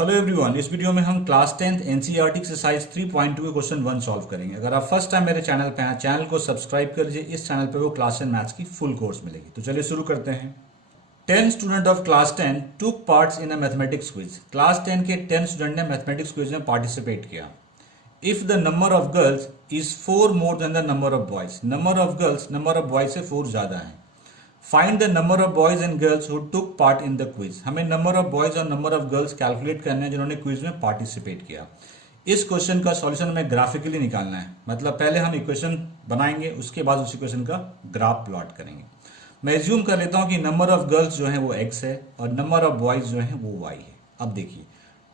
Hello everyone, इस video में हम क्लास 10th एनसीईआरटी एक्सरसाइज 3.2 के क्वेश्चन 1 सॉल्व करेंगे। अगर आप फर्स्ट टाइम मेरे चैनल पे हैं, चैनल को सब्सक्राइब कर लीजिए। इस चैनल पे वो क्लास 10 मैथ्स की फुल कोर्स मिलेगी। तो चलिए शुरू करते हैं। 10 स्टूडेंट ऑफ क्लास 10 टूक parts in a mathematics quiz. Class 10 के 10 स्टूडेंट ने मैथमेटिक्स क्विज में पार्टिसिपेट किया। If the number of girls is 4 more than the number of boys, number of girls number of boys से 4 ज्यादा है। Find the number of boys and girls who took part in the quiz. हमें number of boys और number of girls calculate करने हैं जिन्होंने quiz में participate किया। इस क्वेश्चन का सॉल्यूशन हमें ग्राफिकली निकालना है, मतलब पहले हम इक्वेशन बनाएंगे, उसके बाद उस इक्वेशन का ग्राफ प्लॉट करेंगे। मैं एज्यूम कर लेता हूं कि नंबर ऑफ गर्ल्स जो है वो x है और नंबर ऑफ बॉयज जो है वो y है। अब देखिए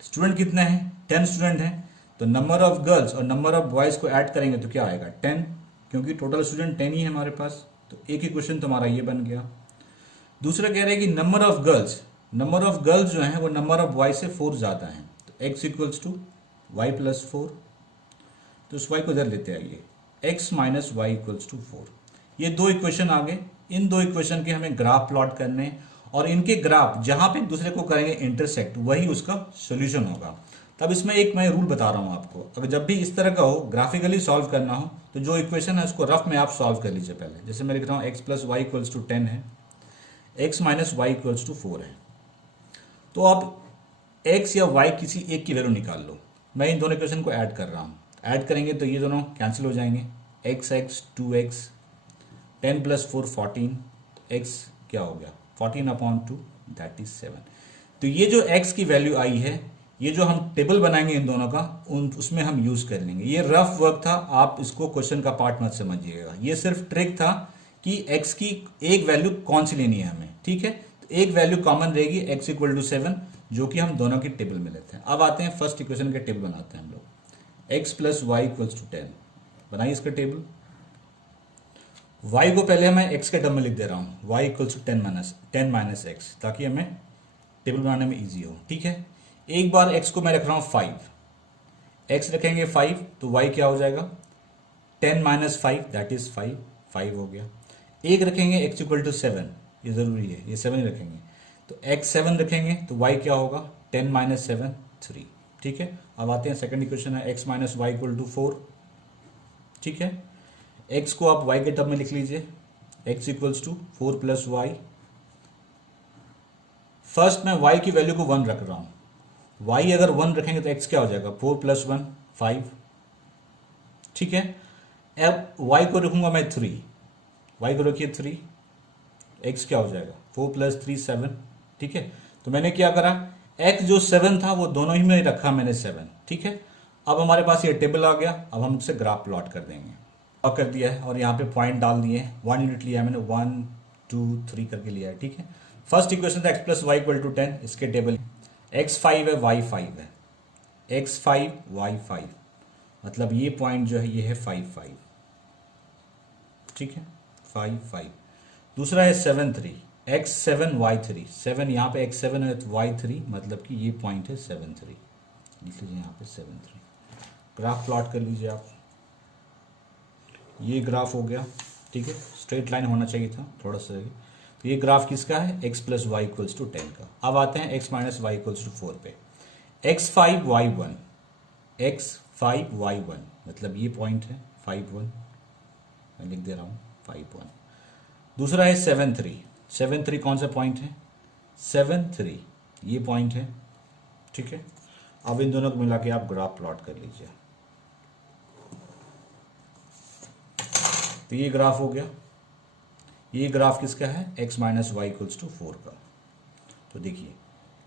स्टूडेंट कितने हैं, 10 स्टूडेंट हैं, तो नंबर ऑफ गर्ल्स और नंबर ऑफ बॉयज को ऐड करेंगे तो क्या आएगा 10, क्योंकि टोटल स्टूडेंट 10 ही है हमारे पास। तो एक ही क्वेश्चन तो हमारा ये बन गया। दूसरा कह रहे हैं कि नंबर ऑफ गर्ल्स जो है वो नंबर ऑफ बॉयज से 4 ज्यादा है। तो x equals to y plus 4, तो उस y को इधर लेते आइए, x minus y equals to 4। ये दो इक्वेशन आ गए। इन दो इक्वेशन के हमें ग्राफ प्लॉट करने हैं और इनके ग्राफ जहां पे एक दूसरे को करेंगे इंटरसेक्ट, वही उसका सोल्यूशन होगा। तब इसमें एक मैं रूल बता रहा हूं आपको, अगर जब भी इस तरह का हो ग्राफिकली सॉल्व करना हो तो जो इक्वेशन है उसको रफ में आप सॉल्व कर लीजिए पहले। जैसे मैं लिख रहा हूँ x plus y equals to 10 है, x minus y equals to 4 है। तो आप x या y किसी एक की वैल्यू निकाल लो। मैं इन दोनों इक्वेशन को ऐड कर रहा हूँ, ऐड करेंगे तो ये दोनों कैंसिल हो जाएंगे। x 2x, 10 प्लस 4 14, तो x क्या हो गया 14 अपॉन 2 दैट इज 7। तो ये जो x की वैल्यू आई है, ये जो हम टेबल बनाएंगे इन दोनों का उसमें हम यूज कर लेंगे। ये रफ वर्क था, आप इसको क्वेश्चन का पार्ट मत समझिएगा। ये सिर्फ ट्रिक था कि x की एक वैल्यू कौन सी लेनी है हमें, ठीक है। तो एक वैल्यू कॉमन रहेगी x इक्वल टू 7, जो कि हम दोनों की टेबल में लेते हैं। अब आते हैं फर्स्ट इक्वेशन के टेबल बनाते हैं हम लोग। x plus y equals to 10, बनाइए इसका टेबल। y को पहले मैं x के टर्म में लिख दे रहा हूँ, y equals to 10 minus x, ताकि हमें टेबल बनाने में ईजी हो, ठीक है। एक बार x को मैं रख रहा हूँ 5, x रखेंगे 5 तो y क्या हो जाएगा 10 माइनस 5 दैट इज 5 हो गया। एक रखेंगे x इक्वल टू 7, ये जरूरी है, ये 7 ही रखेंगे। तो x 7 रखेंगे तो y क्या होगा 10 माइनस 7 3, ठीक है। अब आते हैं सेकंड इक्वेशन है x minus y equal to 4, ठीक है। x को आप y के टर्म में लिख लीजिए, x equals to 4 plus y. First मैं y की वैल्यू को 1 रख रहा हूं, y अगर 1 रखेंगे तो x क्या हो जाएगा 4 प्लस 1 5, ठीक है। अब y को रखूंगा मैं 3, y को रखिए 3, x क्या हो जाएगा 4 प्लस 3 7, ठीक है। तो मैंने क्या करा, x जो 7 था वो दोनों ही में रखा मैंने 7, ठीक है। अब हमारे पास ये टेबल आ गया, अब हम उससे ग्राफ प्लॉट कर देंगे। कर दिया है और यहाँ पे पॉइंट डाल दिए, 1 यूनिट लिया मैंने, 1 2 3 करके लिया है, ठीक है। फर्स्ट इक्वेशन था x plus y equal to 10, इसके टेबल x 5 है y 5 है, x 5 y 5, मतलब ये पॉइंट जो है ये है 5 5, ठीक है 5 5। दूसरा है 7 3, x 7 y 3, 7 यहाँ पे x 7 है तो y 3, मतलब कि ये पॉइंट है 7 3, लिख लीजिए यहाँ पे 7 3। ग्राफ प्लॉट कर लीजिए आप, ये ग्राफ हो गया, ठीक है। स्ट्रेट लाइन होना चाहिए था थोड़ा सा। तो ये ग्राफ किसका है x plus y equals to 10 का। अब आते हैं x minus y equals to 4 पे। x 5 y 1, x 5 y 1, मतलब ये पॉइंट है 5 1, मैं लिख दे रहा हूँ 5 1। दूसरा है 7 3, 7 3 कौन सा पॉइंट है 7 3, ये पॉइंट है, ठीक है। अब इन दोनों को मिला के आप ग्राफ प्लॉट कर लीजिए। तो ये ग्राफ हो गया, ये ग्राफ किसका है x minus y equals to 4 का। तो देखिए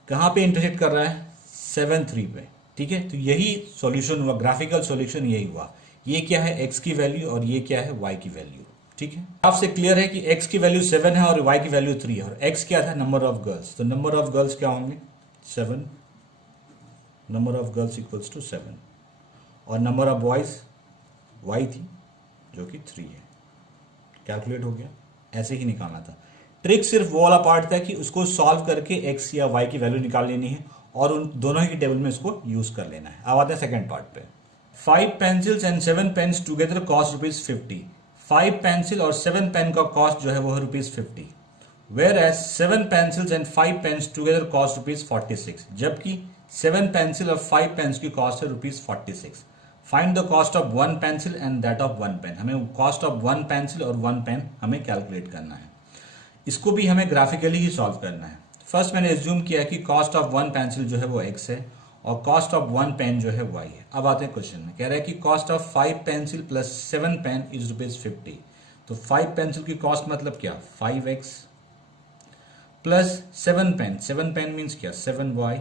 कहाँ पे इंटरसेक्ट कर रहा है 7 3 पे, ठीक है। तो यही सॉल्यूशन हुआ, ग्राफिकल सॉल्यूशन यही हुआ। ये क्या है x की वैल्यू और ये क्या है y की वैल्यू, ठीक है। ग्राफ से क्लियर है कि x की वैल्यू 7 है और y की वैल्यू 3 है, और x क्या था नंबर ऑफ गर्ल्स, तो नंबर ऑफ गर्ल्स क्या होंगे 7, number of girls equals to 7, और नंबर ऑफ बॉयज y थी जो कि 3 है। कैलकुलेट हो गया, ऐसे ही निकालना था। ट्रिक सिर्फ वो वाला पार्ट था कि उसको सॉल्व करके x या y की वैल्यू निकाल लेनी है और उन दोनों ही टेबल में इसको यूज कर लेना है। अब आते हैं सेकंड पार्ट पे। 5 pencils and 7 pens together cost ₹50। 5 pencil और 7 पेन का कॉस्ट जो है वो है ₹50, whereas 7 pencils and 5 pens together cost ₹46, जबकि 7 पेंसिल और 5 पेन्स की कॉस्ट है ₹46। Find the cost of 1 pencil and that of 1 pen. हमें कॉस्ट ऑफ 1 पेंसिल और 1 पेन हमें कैलकुलेट करना है। इसको भी हमें ग्राफिकली ही सॉल्व करना है। फर्स्ट मैंने एज्यूम किया कि कॉस्ट ऑफ 1 पेंसिल जो है वो x है और कॉस्ट ऑफ 1 पेन जो है y है। अब आते हैं क्वेश्चन में, कह रहा है कि cost of 5 pencil plus 7 pen is ₹50। तो 5 पेंसिल की कॉस्ट मतलब क्या, 5x plus 7 pen, 7 pen means क्या, 7y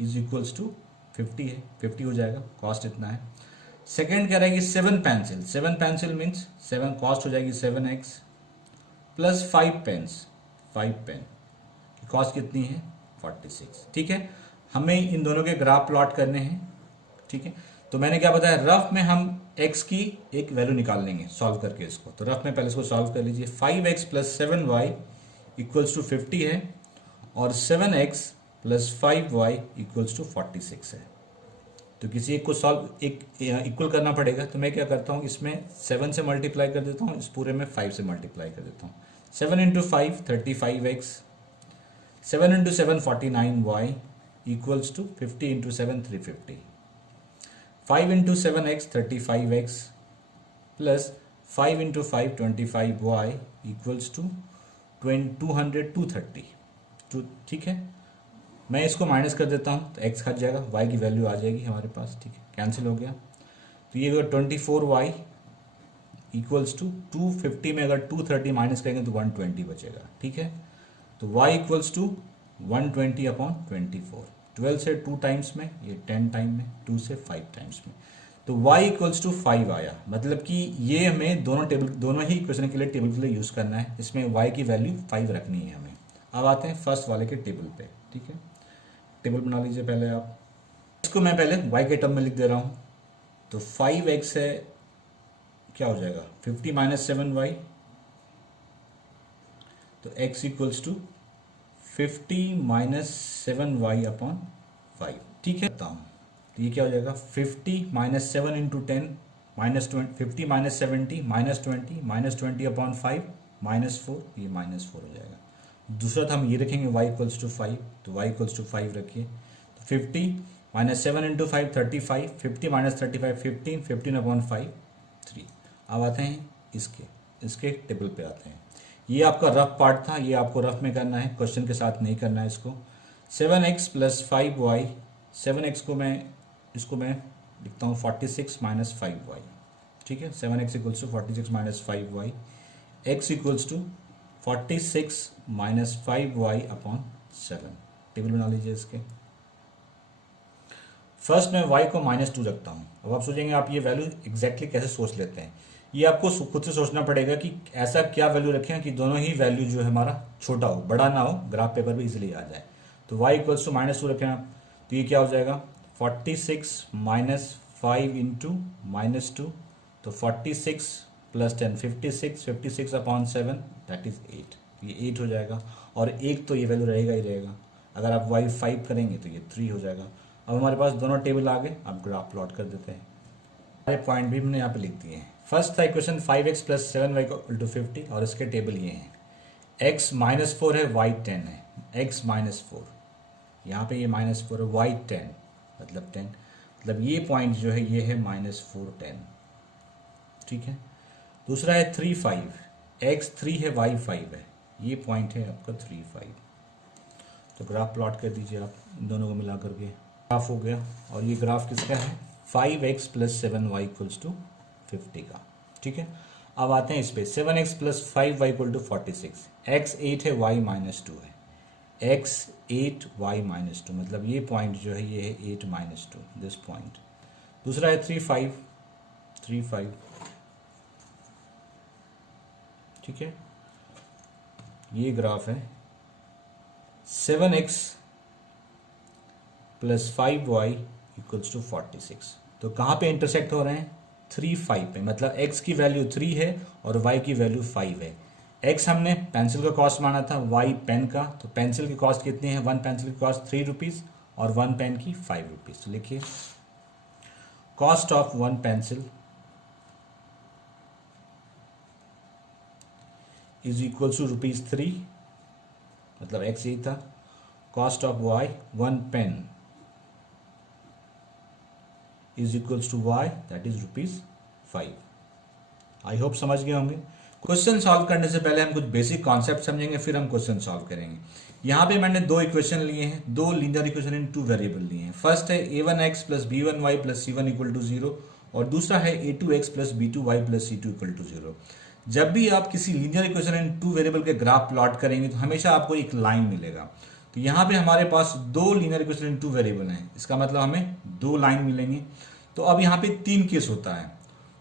इज इक्वल्स टू 50 है, 50 हो जाएगा, कॉस्ट इतना है। सेकेंड कह रहा है कि 7 पेंसिल, 7 पेंसिल मीन्स 7, कॉस्ट हो जाएगी 7x प्लस 5 पेन्स, 5 पेन की कॉस्ट कितनी है, 46। ठीक है, हमें इन दोनों के ग्राफ प्लॉट करने हैं। ठीक है, तो मैंने क्या बताया, रफ में हम x की एक वैल्यू निकाल लेंगे सॉल्व करके इसको। तो रफ में पहले इसको सॉल्व कर लीजिए। 5x plus 7y equals to 50 है और 7x plus 5y equals to 46 है। तो किसी एक को सॉल्व एक इक्वल करना पड़ेगा। तो मैं क्या करता हूँ, इसमें 7 से मल्टीप्लाई कर देता हूँ, इस पूरे में 5 से मल्टीप्लाई कर देता हूँ। 7 into 5 35x, 7 into 7 49y equals to 50 into 7 350, 5 into 7x 35x plus 5 into 5 25y equals to 230। ठीक है, मैं इसको माइनस कर देता हूँ तो x हट जाएगा, y की वैल्यू आ जाएगी हमारे पास। ठीक है, कैंसिल हो गया। तो ये अगर 24y इक्वल्स टू 250 में अगर 230 माइनस करेंगे तो 120 बचेगा। ठीक है, तो y इक्वल्स टू 120 अपॉन 24, 12 से 2 टाइम्स में, ये 10 टाइम में, 2 से 5 टाइम्स में। तो y इक्वल्स टू 5 आया, मतलब कि ये हमें दोनों ही इक्वेशन के लिए टेबल के लिए यूज़ करना है। इसमें y की वैल्यू 5 रखनी है हमें। अब आते हैं फर्स्ट वाले के टेबल पे। ठीक है, टेबल बना लीजिए पहले आप। इसको मैं पहले y के टर्म में लिख दे रहा हूँ। तो 5x है, क्या हो जाएगा 50 माइनस 7y, तो x equals to 50 minus 7y upon 5। ठीक है, बताऊँ तो ये क्या हो जाएगा 50 minus 7 into 10 minus 20, 50 minus 70 minus 20 upon 5 minus 4, ये माइनस 4 हो जाएगा। दूसरा था हम ये रखेंगे y इक्वल्स टू 5, तो y इक्वल्स टू 5 रखिए। तो 50 माइनस 7 इंटू 5 35, 50 माइनस 35 15, 15 अपॉन 5 3। अब आते हैं इसके टेबल पे आते हैं। ये आपका रफ पार्ट था, ये आपको रफ में करना है, क्वेश्चन के साथ नहीं करना है इसको। 7x प्लस 5y, 7x को मैं लिखता हूँ 46 माइनस 5y। ठीक है, 7x equals to 46 minus 5y, x equals to 46 minus 5y upon 7। Table बना लीजिए इसके। फर्स्ट मैं y को -2 रखता हूँ। अब आप सोचेंगे आप ये वैल्यू एग्जैक्टली कैसे सोच लेते हैं। ये आपको खुद से सोचना पड़ेगा कि ऐसा क्या वैल्यू रखें कि दोनों ही वैल्यू जो है हमारा छोटा हो, बड़ा ना हो, ग्राफ पेपर पे इजीली आ जाए। तो y इक्वल्स टू -2 रखें आप, तो ये क्या हो जाएगा 46 माइनस 5 इंटू -2, तो 46 प्लस 10 56 अपॉन 7 दैट इज 8, ये 8 हो जाएगा। और एक तो ये वैल्यू रहेगा ही रहेगा। अगर आप y 5 करेंगे तो ये 3 हो जाएगा। अब हमारे पास दोनों टेबल आ गए, अब ग्राफ प्लॉट कर देते हैं। सारे पॉइंट भी हमने यहाँ पे लिख दिए हैं। फर्स्ट था equation 5x plus 7y equal to 50 और इसके टेबल ये हैं। x -4 है, y 10 है, x -4, यहाँ पे ये -4 है, y 10 मतलब 10, मतलब ये पॉइंट जो है ये है -4 10। ठीक है, दूसरा है 3 5, x 3 है, y 5 है, ये पॉइंट है आपका 3 5। तो ग्राफ प्लॉट कर दीजिए आप इन दोनों को मिला करके। ग्राफ हो गया, और ये ग्राफ किसका है 5x plus 7y equals to 50 का। ठीक है, अब आते हैं इस पे 7x plus 5y equal to 46, x 8 है, y -2 है, x 8 y -2, मतलब ये पॉइंट जो है ये है 8 -2, दिस पॉइंट। दूसरा है 3 5। ठीक है, ये ग्राफ है 7x plus 5y equals to 46। तो कहाँ पे इंटरसेक्ट हो रहे हैं 3 5 पे, मतलब x की वैल्यू 3 है और y की वैल्यू 5 है। x हमने पेंसिल का कॉस्ट माना था, y पेन का। तो पेंसिल की कॉस्ट कितनी है, 1 पेंसिल की कॉस्ट 3 रुपीज़ और 1 पेन की 5 रुपीज़। तो लिखिए cost of 1 pencil is equal to ₹3, मतलब x यही था। Cost of y 1 pen is equals to y that is ₹5। I hope समझ गए होंगे। क्वेश्चन सॉल्व करने से पहले हम कुछ बेसिक कॉन्सेप्ट समझेंगे, फिर हम क्वेश्चन सॉल्व करेंगे। यहाँ पे मैंने दो इक्वेशन लिए हैं, दो linear equation in two variable लिए हैं। फर्स्ट है a1x plus b1y plus c1 equal to 0 और दूसरा है a2x plus b2y plus c2 equal to 0। जब भी आप किसी linear equation in two variable के ग्राफ प्लॉट करेंगे तो हमेशा आपको एक लाइन मिलेगा। तो यहाँ पे हमारे पास दो linear equation in two variable हैं, इसका मतलब हमें दो लाइन मिलेंगी। तो अब यहाँ पे तीन केस होता है,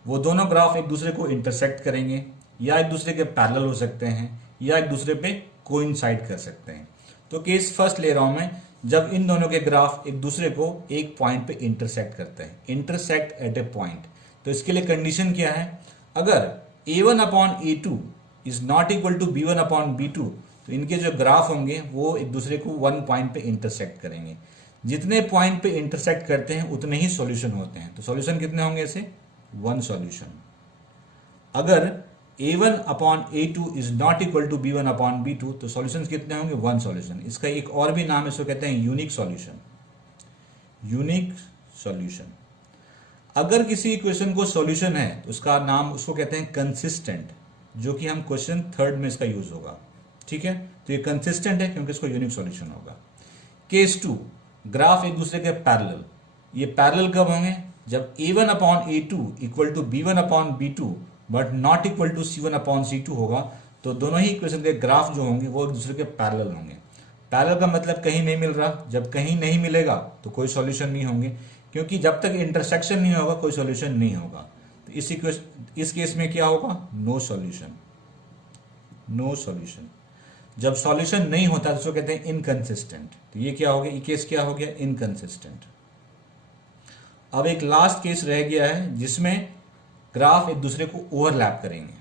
वो दोनों ग्राफ एक दूसरे को इंटरसेक्ट करेंगे, या एक दूसरे के पैरेलल हो सकते हैं, या एक दूसरे पे कोइंसाइड कर सकते हैं। तो केस फर्स्ट ले रहा हूं मैं, जब इन दोनों के ग्राफ एक दूसरे को एक पॉइंट पे इंटरसेक्ट करते हैं, इंटरसेक्ट एट ए पॉइंट। तो इसके लिए कंडीशन क्या है, अगर a1 upon a2 is not equal to b1 upon b2, तो इनके जो ग्राफ होंगे वो एक दूसरे को वन पॉइंट पे इंटरसेक्ट करेंगे। जितने पॉइंट पे इंटरसेक्ट करते हैं उतने ही सॉल्यूशन होते हैं। तो सॉल्यूशन कितने होंगे ऐसे, वन सॉल्यूशन। अगर a1 upon a2 is not equal to b1 upon b2, तो सॉल्यूशंस कितने होंगे, वन सॉल्यूशन। इसका एक और भी नाम है, इसको कहते हैं यूनिक सॉल्यूशन, यूनिक सॉल्यूशन। अगर किसी इक्वेशन को सॉल्यूशन है तो उसका नाम, उसको कहते हैं कंसिस्टेंट, जो कि हम क्वेश्चन थर्ड में इसका यूज होगा। ठीक है, तो ये कंसिस्टेंट है क्योंकि इसको यूनिक सॉल्यूशन होगा। केस टू, ग्राफ एक दूसरे के पैरेलल। ये पैरेलल कब होंगे, जब a1 upon a2 equal to b1 upon b2 but not equal to c1 upon c2 होगा। तो दोनों ही इक्वेशन के ग्राफ जो होंगे वो एक दूसरे के पैरेलल होंगे। पैरेलल का मतलब कहीं नहीं मिल रहा, जब कहीं नहीं मिलेगा तो कोई सॉल्यूशन नहीं होंगे, क्योंकि जब तक इंटरसेक्शन नहीं होगा कोई सॉल्यूशन नहीं होगा। तो इस केस में क्या होगा, नो सॉल्यूशन, नो सॉल्यूशन। जब सॉल्यूशन नहीं होता तो उसको कहते हैं इनकंसिस्टेंट। तो ये क्या हो गया, ये केस क्या हो गया, इनकंसिस्टेंट। अब एक लास्ट केस रह गया है जिसमें ग्राफ एक दूसरे को ओवरलैप करेंगे।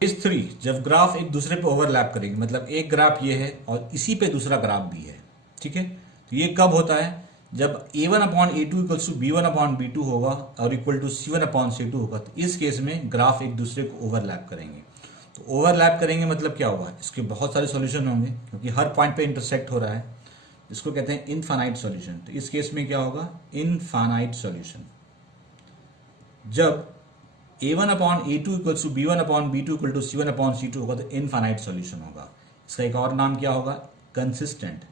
केस 3, जब ग्राफ एक दूसरे पे ओवरलैप करेंगे, मतलब एक ग्राफ ये है और इसी पे दूसरा ग्राफ भी है। ठीक है, तो ये कब होता है, जब a1 upon a2 equals to b1 upon b2 होगा और equal to c1 upon c2 होगा। तो इस केस में ग्राफ एक दूसरे को ओवरलैप करेंगे। तो ओवरलैप करेंगे मतलब क्या होगा, इसके बहुत सारे सॉल्यूशन होंगे क्योंकि हर पॉइंट पे इंटरसेक्ट हो रहा है। इसको कहते हैं इनफाइनाइट सॉल्यूशन। तो इस केस में क्या होगा, इनफाइनाइट सॉल्यूशन। जब a1 upon a2 equals to b1 upon b2 equal to c1 upon c2 होगा तो इनफाइनाइट सॉल्यूशन होगा। इसका एक और नाम क्या होगा, कंसिस्टेंट।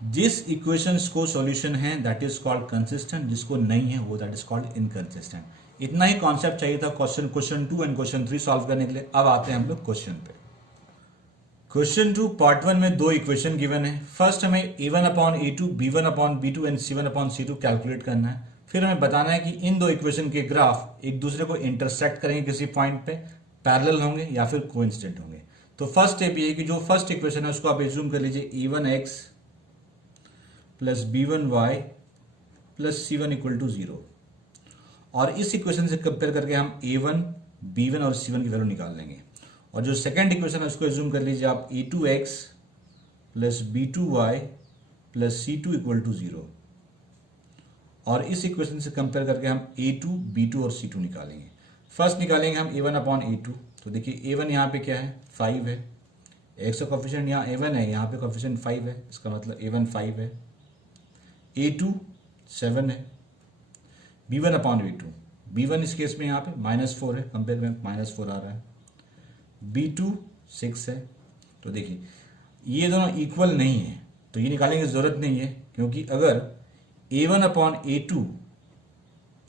जिस इक्वेशंस को सॉल्यूशन है दैट इज कॉल्ड कंसिस्टेंट, जिसको नहीं है वो दैट इज कॉल्ड इनकंसिस्टेंट। इतना ही कॉन्सेप्ट चाहिए था क्वेश्चन 2 एंड क्वेश्चन 3 सॉल्व करने के लिए। अब आते हैं हम लोग क्वेश्चन पे। क्वेश्चन 2 पार्ट 1 में दो इक्वेशन गिवन है। फर्स्ट हमें a1 upon a2 b1 upon b2 and c1 upon c2 calculate करना है। फिर हमें बताना है कि इन दो इक्वेशन के ग्राफ एक दूसरे को इंटरसेक्ट करेंगे किसी पॉइंट पे, पैरेलल होंगे या फिर कोइंसिडेंट होंगे। तो फर्स्ट स्टेप ये है कि जो फर्स्ट इक्वेशन है उसको आप एज्यूम कर लीजिए a1x plus b1y plus c1 equal to 0। और इस इक्वेशन से कंपेयर करके हम a1, b1 और c1 की वैल्यू निकाल लेंगे। और जो सेकंड इक्वेशन है उसको एज्यूम कर लीजिए आप a2x plus b2y plus c2 equal to 0। और इस इक्वेशन से कंपेयर करके हम a2, b2 और c2 निकालेंगे। फर्स्ट निकालेंगे हम a1 अपॉन a2। तो देखिए a1 यहाँ पे क्या है, 5 है। x का कोफिशिएंट यहाँ a1 है, यहाँ पे कोफिशिएंट 5 है, इसका मतलब a1 5 है। a2 7 है। b1 अपॉन a2, b1 इस केस में यहाँ पे -4 है, कंपेयर में -4 आ रहा है। b2 6 है। तो देखिए ये दोनों इक्वल नहीं है, तो ये निकालने की जरूरत नहीं है, क्योंकि अगर a1 upon a2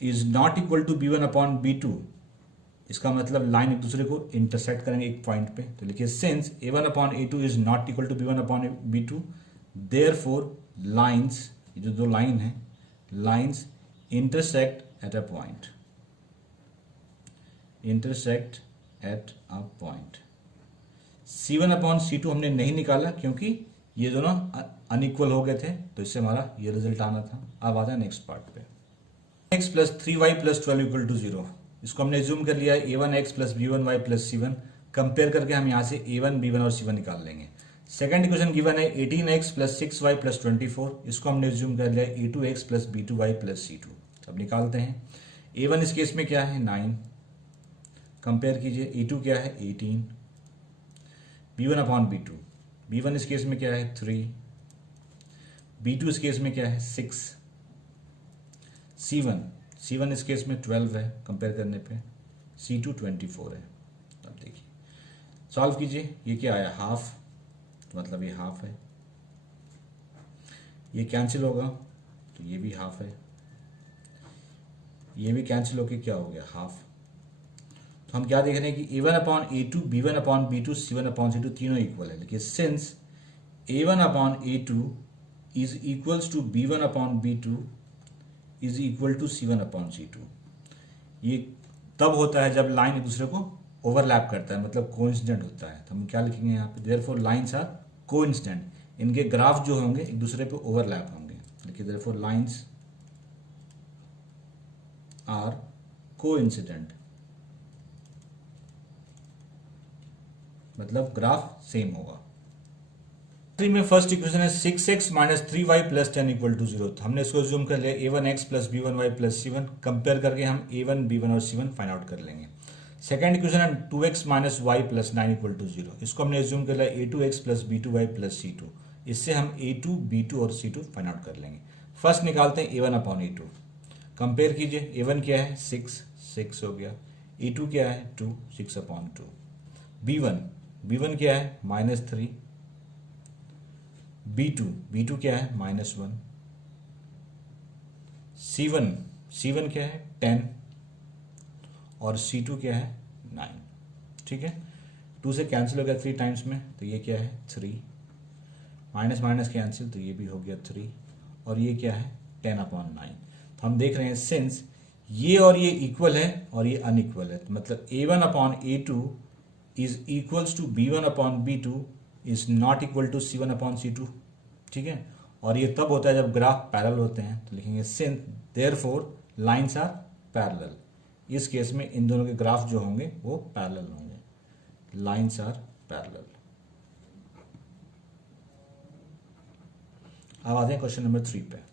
is not equal to b1 upon b2, इसका मतलब लाइन एक दूसरे को इंटरसेक्ट करेंगे एक पॉइंट पे। तो लिखिए since a1 upon a2 is not equal to b1 upon b2, therefore lines, ये जो दो लाइन है, lines intersect at a point, intersect at a point. c1 upon c2 हमने नहीं निकाला क्योंकि ये दोनों अनइक्वल हो गए थे, तो इससे हमारा ये रिजल्ट आना था। अब आता है नेक्स्ट पार्ट पे। x plus 3y plus 12 equal to 0, इसको हमने जूम कर लिया है a1x plus b1y plus c1। Compare करके हम यहाँ से a1, b1 और c1 निकाल लेंगे। सेकंड इक्वेशन गिवन है 18x प्लस 6y प्लस 24, इसको हमने जूम कर लिया है a2x plus b2y plus c2। अब निकालते हैं। a1 इस केस में क्या है, 9। कंपेयर कीजिए, a2 क्या है, 18। b1 अपॉन b2, b1 इस केस में क्या है, 3। b2 इस केस में क्या है, 6। c1 C1 इस केस में 12 है कंपेयर करने पे, C2 24 है। अब देखिए सॉल्व कीजिए, ये क्या आया हाफ, तो मतलब ये हाफ है, ये कैंसिल होगा तो ये भी हाफ है, ये भी कैंसिल होके क्या हो गया हाफ। तो हम क्या देख रहे हैं कि A1 upon A2, B1 upon B2, C1 upon C2 तीनों इक्वल है, लेकिन since A1 upon A2 is equals to B1 upon B2 is equal to C1 upon C2, ये तब होता है जब लाइन एक दूसरे को ओवरलैप करता है, मतलब कोइंसिडेंट होता है। तो हम क्या लिखेंगे यहाँ पे, देयरफॉर लाइंस आर कोइंसिडेंट, इनके ग्राफ जो होंगे एक दूसरे पे ओवरलैप होंगे, लेकिन देयरफॉर लाइंस आर कोइंसिडेंट, मतलब ग्राफ सेम होगा। थ्री में फर्स्ट इक्वेशन है 6x minus 3y plus 10 equal to 0। तो हमने इसको जूम कर लिया a1x plus b1y plus c1, compare करके हम a1 b1 और c1 फाइंड आउट कर लेंगे। सेकंड इक्वेशन है 2x minus y plus 9 equal to 0। इसको हमने जूम कर लिया a2x plus b2y plus c2, इससे हम a2 b2 और c2 फाइंड आउट कर लेंगे। फर्स्ट निकालते हैं a1 अपॉन a2, कंपेयर कीजिए, a1 क्या है 6 हो गया, a2 क्या है 2 6 अपॉन 2, b1 क्या है -3, b2 क्या है -1, c1 क्या है 10 और c2 क्या है 9। ठीक है, 2 से कैंसिल हो गया 3 टाइम्स में, तो ये क्या है 3, माइनस माइनस कैंसिल तो ये भी हो गया 3, और ये क्या है 10 अपॉन 9। तो हम देख रहे हैं सिंस ये और ये इक्वल है और ये अनइक्वल है, तो मतलब a1 upon a2 is equals to b1 upon b2 is not equal to c1 upon c2। ठीक है, और ये तब होता है जब ग्राफ पैरेलल होते हैं, तो लिखेंगे since therefore lines are parallel, इस केस में इन दोनों के ग्राफ जो होंगे वो पैरेलल होंगे, लाइंस आर पैरेलल। अब आते हैं क्वेश्चन नंबर 3 पे।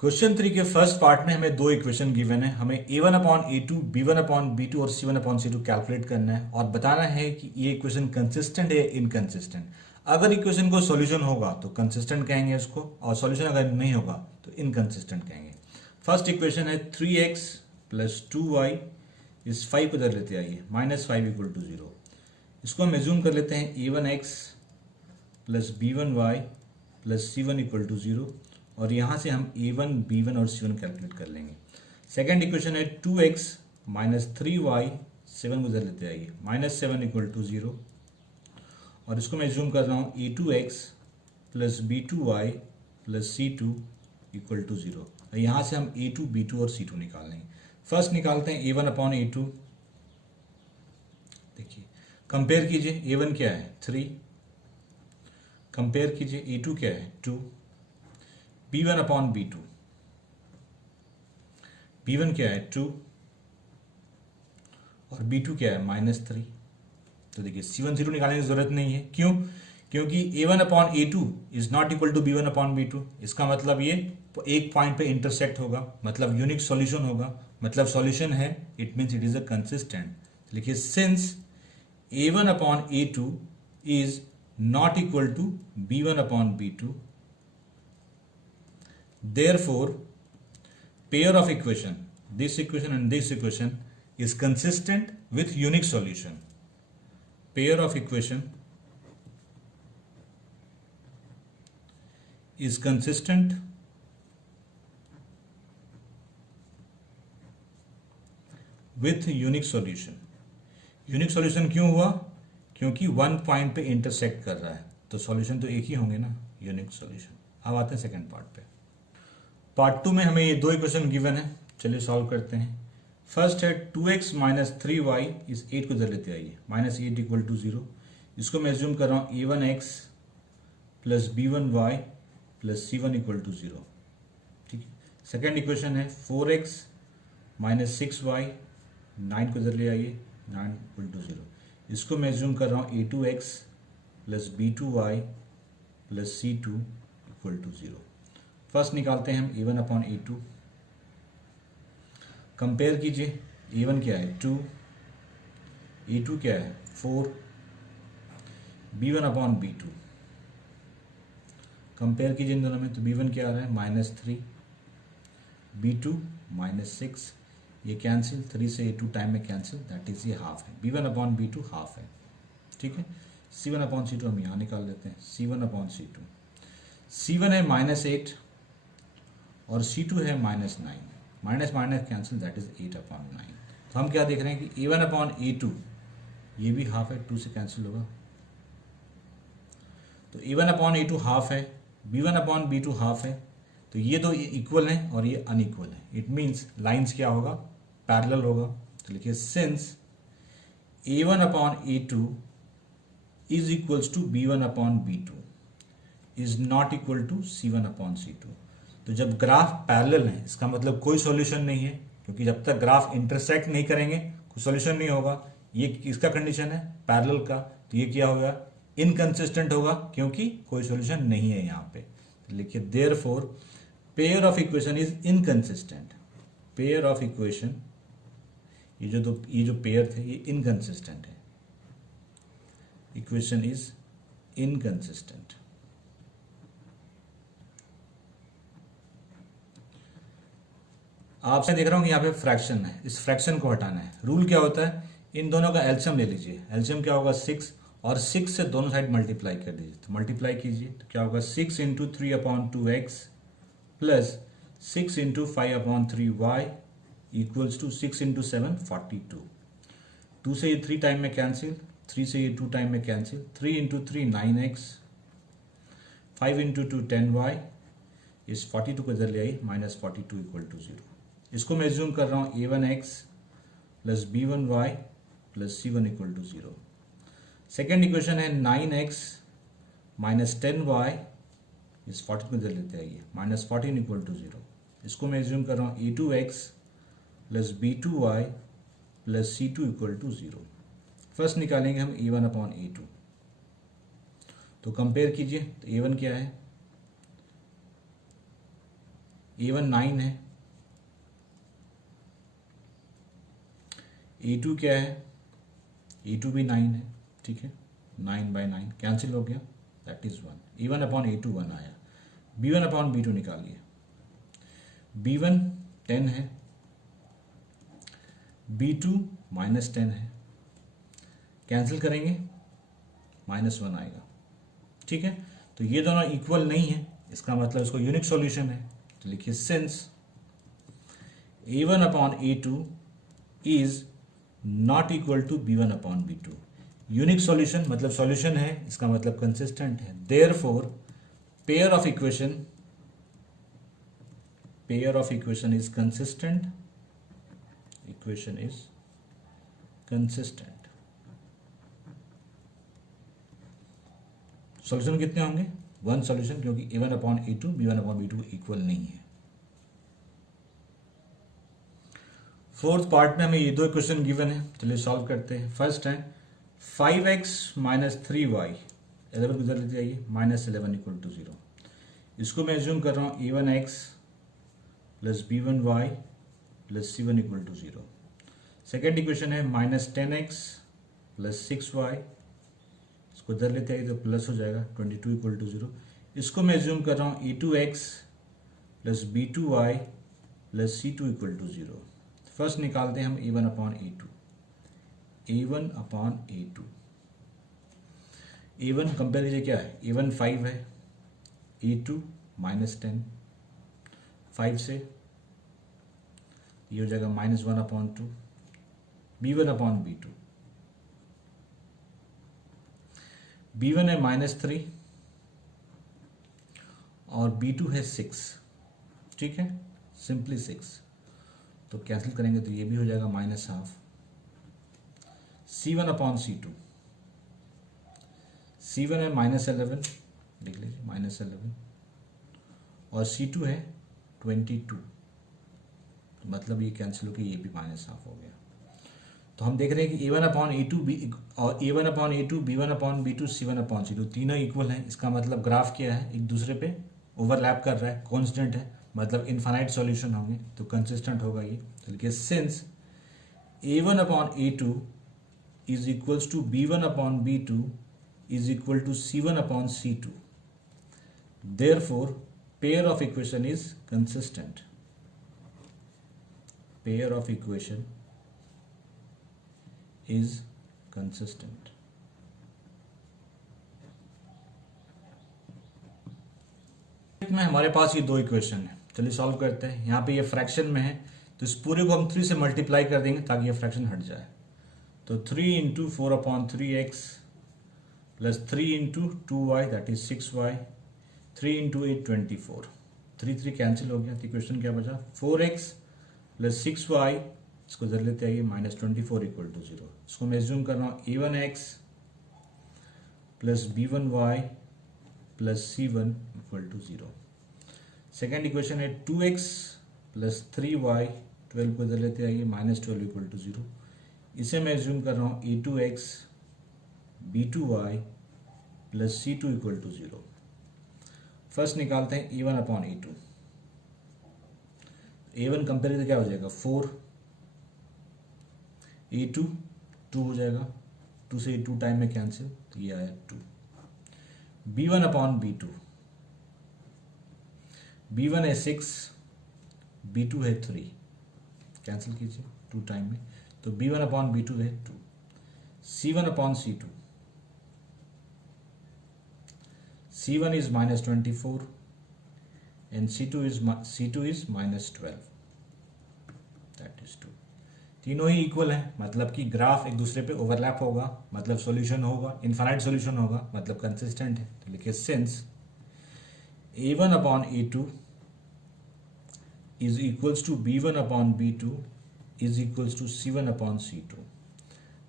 क्वेश्चन 3 के फर्स्ट पार्ट में हमें दो इक्वेशन गिवन है, हमें a1 upon a2, b1 upon b2 और c1 अपॉन c2 कैलकुलेट करना है और बताना है कि ये इक्वेशन कंसिस्टेंट है इनकंसिस्टेंट। अगर इक्वेशन को सॉल्यूशन होगा तो कंसिस्टेंट कहेंगे इसको, और सॉल्यूशन अगर नहीं होगा तो इनकंसिस्टेंट कहेंगे। फर्स्ट इक्वेशन है 3x प्लस 2y, इस 5 को इधर लेते आइए, -5 इक्वल टू 0। इसको हम एज्यूम कर लेते हैं a1x plus b1y plus c1 equal to 0, और यहाँ से हम a1, b1 और c1 कैलकुलेट कर लेंगे। सेकेंड इक्वेशन है 2x माइनस 3y, 7 को इधर लेते आइए, -7 इक्वल टू 0, और इसको मैं जूम कर रहा हूँ a2x plus b2y plus c2 equal to 0। यहाँ से हम a2, b2 और c2 निकाल लेंगे। फर्स्ट निकालते हैं a1 अपॉन a2, देखिए कंपेयर कीजिए, a1 क्या है 3, कंपेयर कीजिए a2 क्या है 2, b1 अपॉन b2, b1 क्या है 2 और b2 क्या है -3। तो देखिए c1 c2 निकालने की जरूरत नहीं है, क्यों? क्योंकि a1 upon a2 is not equal to b1 upon b2, इसका मतलब ये एक पॉइंट पे इंटरसेक्ट होगा, मतलब यूनिक सॉल्यूशन होगा, मतलब सॉल्यूशन है, it means it is a consistent. लिखिए since a1 upon a2 is not equal to b1 upon b2, therefore pair of equation, this equation and this equation is consistent with unique solution. Pair of equation is consistent with unique solution. Unique solution क्यों हुआ? क्योंकि one point पे intersect कर रहा है, तो solution तो एक ही होंगे ना, यूनिक सॉल्यूशन। अब आते हैं सेकंड पार्ट पे। पार्ट 2 में हमें ये दो इक्वेशन गिवन है, चलिए सॉल्व करते हैं। फर्स्ट है 2x माइनस 3y, इस 8 को इधर लेते आइए, -8 इक्वल टू 0। इसको मैं एज्यूम कर रहा हूँ a1x plus b1y plus c1 equal to 0। ठीक है, सेकेंड इक्वेशन है 4x माइनस 6y, 9 को इधर ले आइए, 9 इक्वल टू 0। इसको मैं एज्यूम कर रहा हूँ a2x plus b2y plus c2 equal to 0। First निकालते हैं हम a1 अपॉन a2, कंपेयर कीजिए, a1 क्या है 2, a2 क्या है 4, b1 अपॉन b2, कंपेयर कीजिए इन दोनों में, तो b1 क्या आ रहा है -3, b2 -6, ये कैंसिल, 3 से A2 टाइम में कैंसिल, दैट इज ये हाफ है, B1/B2 हाफ है, ठीक है। C1/C2 हम यहाँ निकाल लेते हैं, C1/C2, C1 है -8 और C2 है -9, minus minus cancel, that is 8/9। तो हम क्या देख रहे हैं कि A1/A2 ये भी हाफ है, 2 से कैंसिल होगा, तो A1/A2 हाफ है, B1/B2 हाफ है, तो ये तो इक्वल है और ये अनइक्वल है। इट मीन्स लाइंस क्या होगा, पैरेलल होगा। तो लिखिए since A1/A2 is equals to B1/B2 is not equal to C1/C2। तो जब ग्राफ पैरेलल है इसका मतलब कोई सॉल्यूशन नहीं है, क्योंकि जब तक ग्राफ इंटरसेक्ट नहीं करेंगे कोई सॉल्यूशन नहीं होगा। ये इसका कंडीशन है पैरेलल का, तो ये क्या होगा, इनकंसिस्टेंट होगा, क्योंकि कोई सॉल्यूशन नहीं है यहाँ पे। तो लिखिए therefore pair of equation is inconsistent, pair of equation, ये जो पेयर थे ये इनकंसिस्टेंट है, इक्वेशन इज इनकंसिस्टेंट। आपसे देख रहा हूं कि यहाँ पे फ्रैक्शन है, इस फ्रैक्शन को हटाना है। रूल क्या होता है, इन दोनों का एलसीएम ले लीजिए। एलसीएम क्या होगा, 6, और 6 से दोनों साइड मल्टीप्लाई कर दीजिए। तो मल्टीप्लाई कीजिए तो क्या होगा, 6 into 3/2x plus 6 into 5/3y equals to 6 into 7 42। 2 से ये 3 टाइम में कैंसिल, 3 से ये 2 टाइम में cancel, 3 into 3 9x, 5 into 2 10y, इस 42 को इधर ले आई, -42 इक्वल टू 0। इसको मैं एज्यूम कर रहा हूँ A1x plus B1y plus C1 equal to 0। Second equation है 9x माइनस 10y, इस 40 को इधर लेते आइए, -14 इक्वल टू 0। इसको मैं एज्यूम कर रहा हूँ A2x plus B2y plus C2 equal to 0। First निकालेंगे हम A1/A2, तो कंपेयर कीजिए। तो A1 क्या है, A1 9 है, A2 क्या है, A2 भी 9 है, ठीक है, 9/9 कैंसिल हो गया, दैट इज 1। A1/A2 1 आया। B1/B2 निकालिए। B1 10 है, B2 -10 है, कैंसिल करेंगे -1 आएगा, ठीक है। तो ये दोनों इक्वल नहीं है, इसका मतलब इसको यूनिक सॉल्यूशन है। तो लिखिए since A1/A2 is not equal to B1/B2, unique solution मतलब सॉल्यूशन है, इसका मतलब कंसिस्टेंट है। Therefore pair of equation is consistent, equation is consistent. Solution कितने होंगे, 1 सॉल्यूशन, क्योंकि A1/A2 B1/B2 इक्वल नहीं है। फोर्थ पार्ट में हमें ये 2 इक्वेशन गिवन है, चलिए सॉल्व करते हैं। फर्स्ट है 5x माइनस 3y, 11 को इधर लेते आइए, -11 इक्वल टू 0। इसको मैं एज्यूम कर रहा हूँ A1x plus B1y plus C1 equal to 0। Second equation है -10x प्लस 6y, इसको इधर लेते आइए तो प्लस हो जाएगा, 22 इक्वल टू 0। इसको मैं एज्यूम कर रहा हूँ A2x plus B2y plus C2 equal to 0। First निकालते हैं हम A1/A2, A1/A2, A1 कंपेयर कीजिए क्या है, A1 5 है, A2 -10, 5 से ये हो जाएगा -1/2, B1/B2, B1 है -3 और B2 है 6, ठीक है, सिंपली 6, तो कैंसिल करेंगे तो ये भी हो जाएगा -12। C1/C2, C1 है -11, देख लीजिए -11, और C2 है 22, मतलब ये कैंसिल होकर ये भी -12 हो गया। तो हम देख रहे हैं कि A1/A2 और A1/A2 B1/B2 C1/C2 तीनों इक्वल हैं। इसका मतलब ग्राफ क्या है, एक दूसरे पे ओवरलैप कर रहा है, कांस्टेंट है, मतलब इनफाइनाइट सॉल्यूशन होंगे, तो कंसिस्टेंट होगा ये। तो लिखिए since A1/A2 is equals to B1/B2 is equal to C1/C2, therefore pair of equation is consistent. Pair of equation is consistent. में हमारे पास ये दो इक्वेशन है, चलिए सॉल्व करते हैं। यहाँ पे ये फ्रैक्शन में है तो इस पूरे को हम 3 से मल्टीप्लाई कर देंगे ताकि ये फ्रैक्शन हट जाए। तो 3 into 4/3x plus 3 into 2y that is 6y, 3 into 8 24, 3 cancel हो गया तो इक्वेशन क्या बचा 4x प्लस 6y, इसको इधर लेते आइए -24 इक्वल टू 0। इसको मैं एज्यूम कर रहा हूँ a1x plus b1y plus c1 equal to 0। Second equation है 2x प्लस 3y, 12 को इधर लेते आइए -12 इक्वल टू 0। इसे मैं एज्यूम कर रहा हूँ a2x b2y plus c2 equal to 0। First निकालते हैं a1/a2। a1 कंपेयर करके क्या हो जाएगा 4, a2 2 हो जाएगा, 2 से 2 टाइम में कैंसिल तो ये आया 2। b1/b2, b1 है 6, b2 है 3, कैंसिल कीजिए 2 टाइम में तो b1/b2 है 2। c1/c2, c1 is -24 and c2 is -12, that is 2। तीनों ही इक्वल है मतलब कि ग्राफ एक दूसरे पे ओवरलैप होगा, मतलब सॉल्यूशन होगा, इनफाइनाइट सॉल्यूशन होगा, मतलब कंसिस्टेंट है। तो लिखिए since a1/a2 is equals to b1/b2 is equals to c1/c2,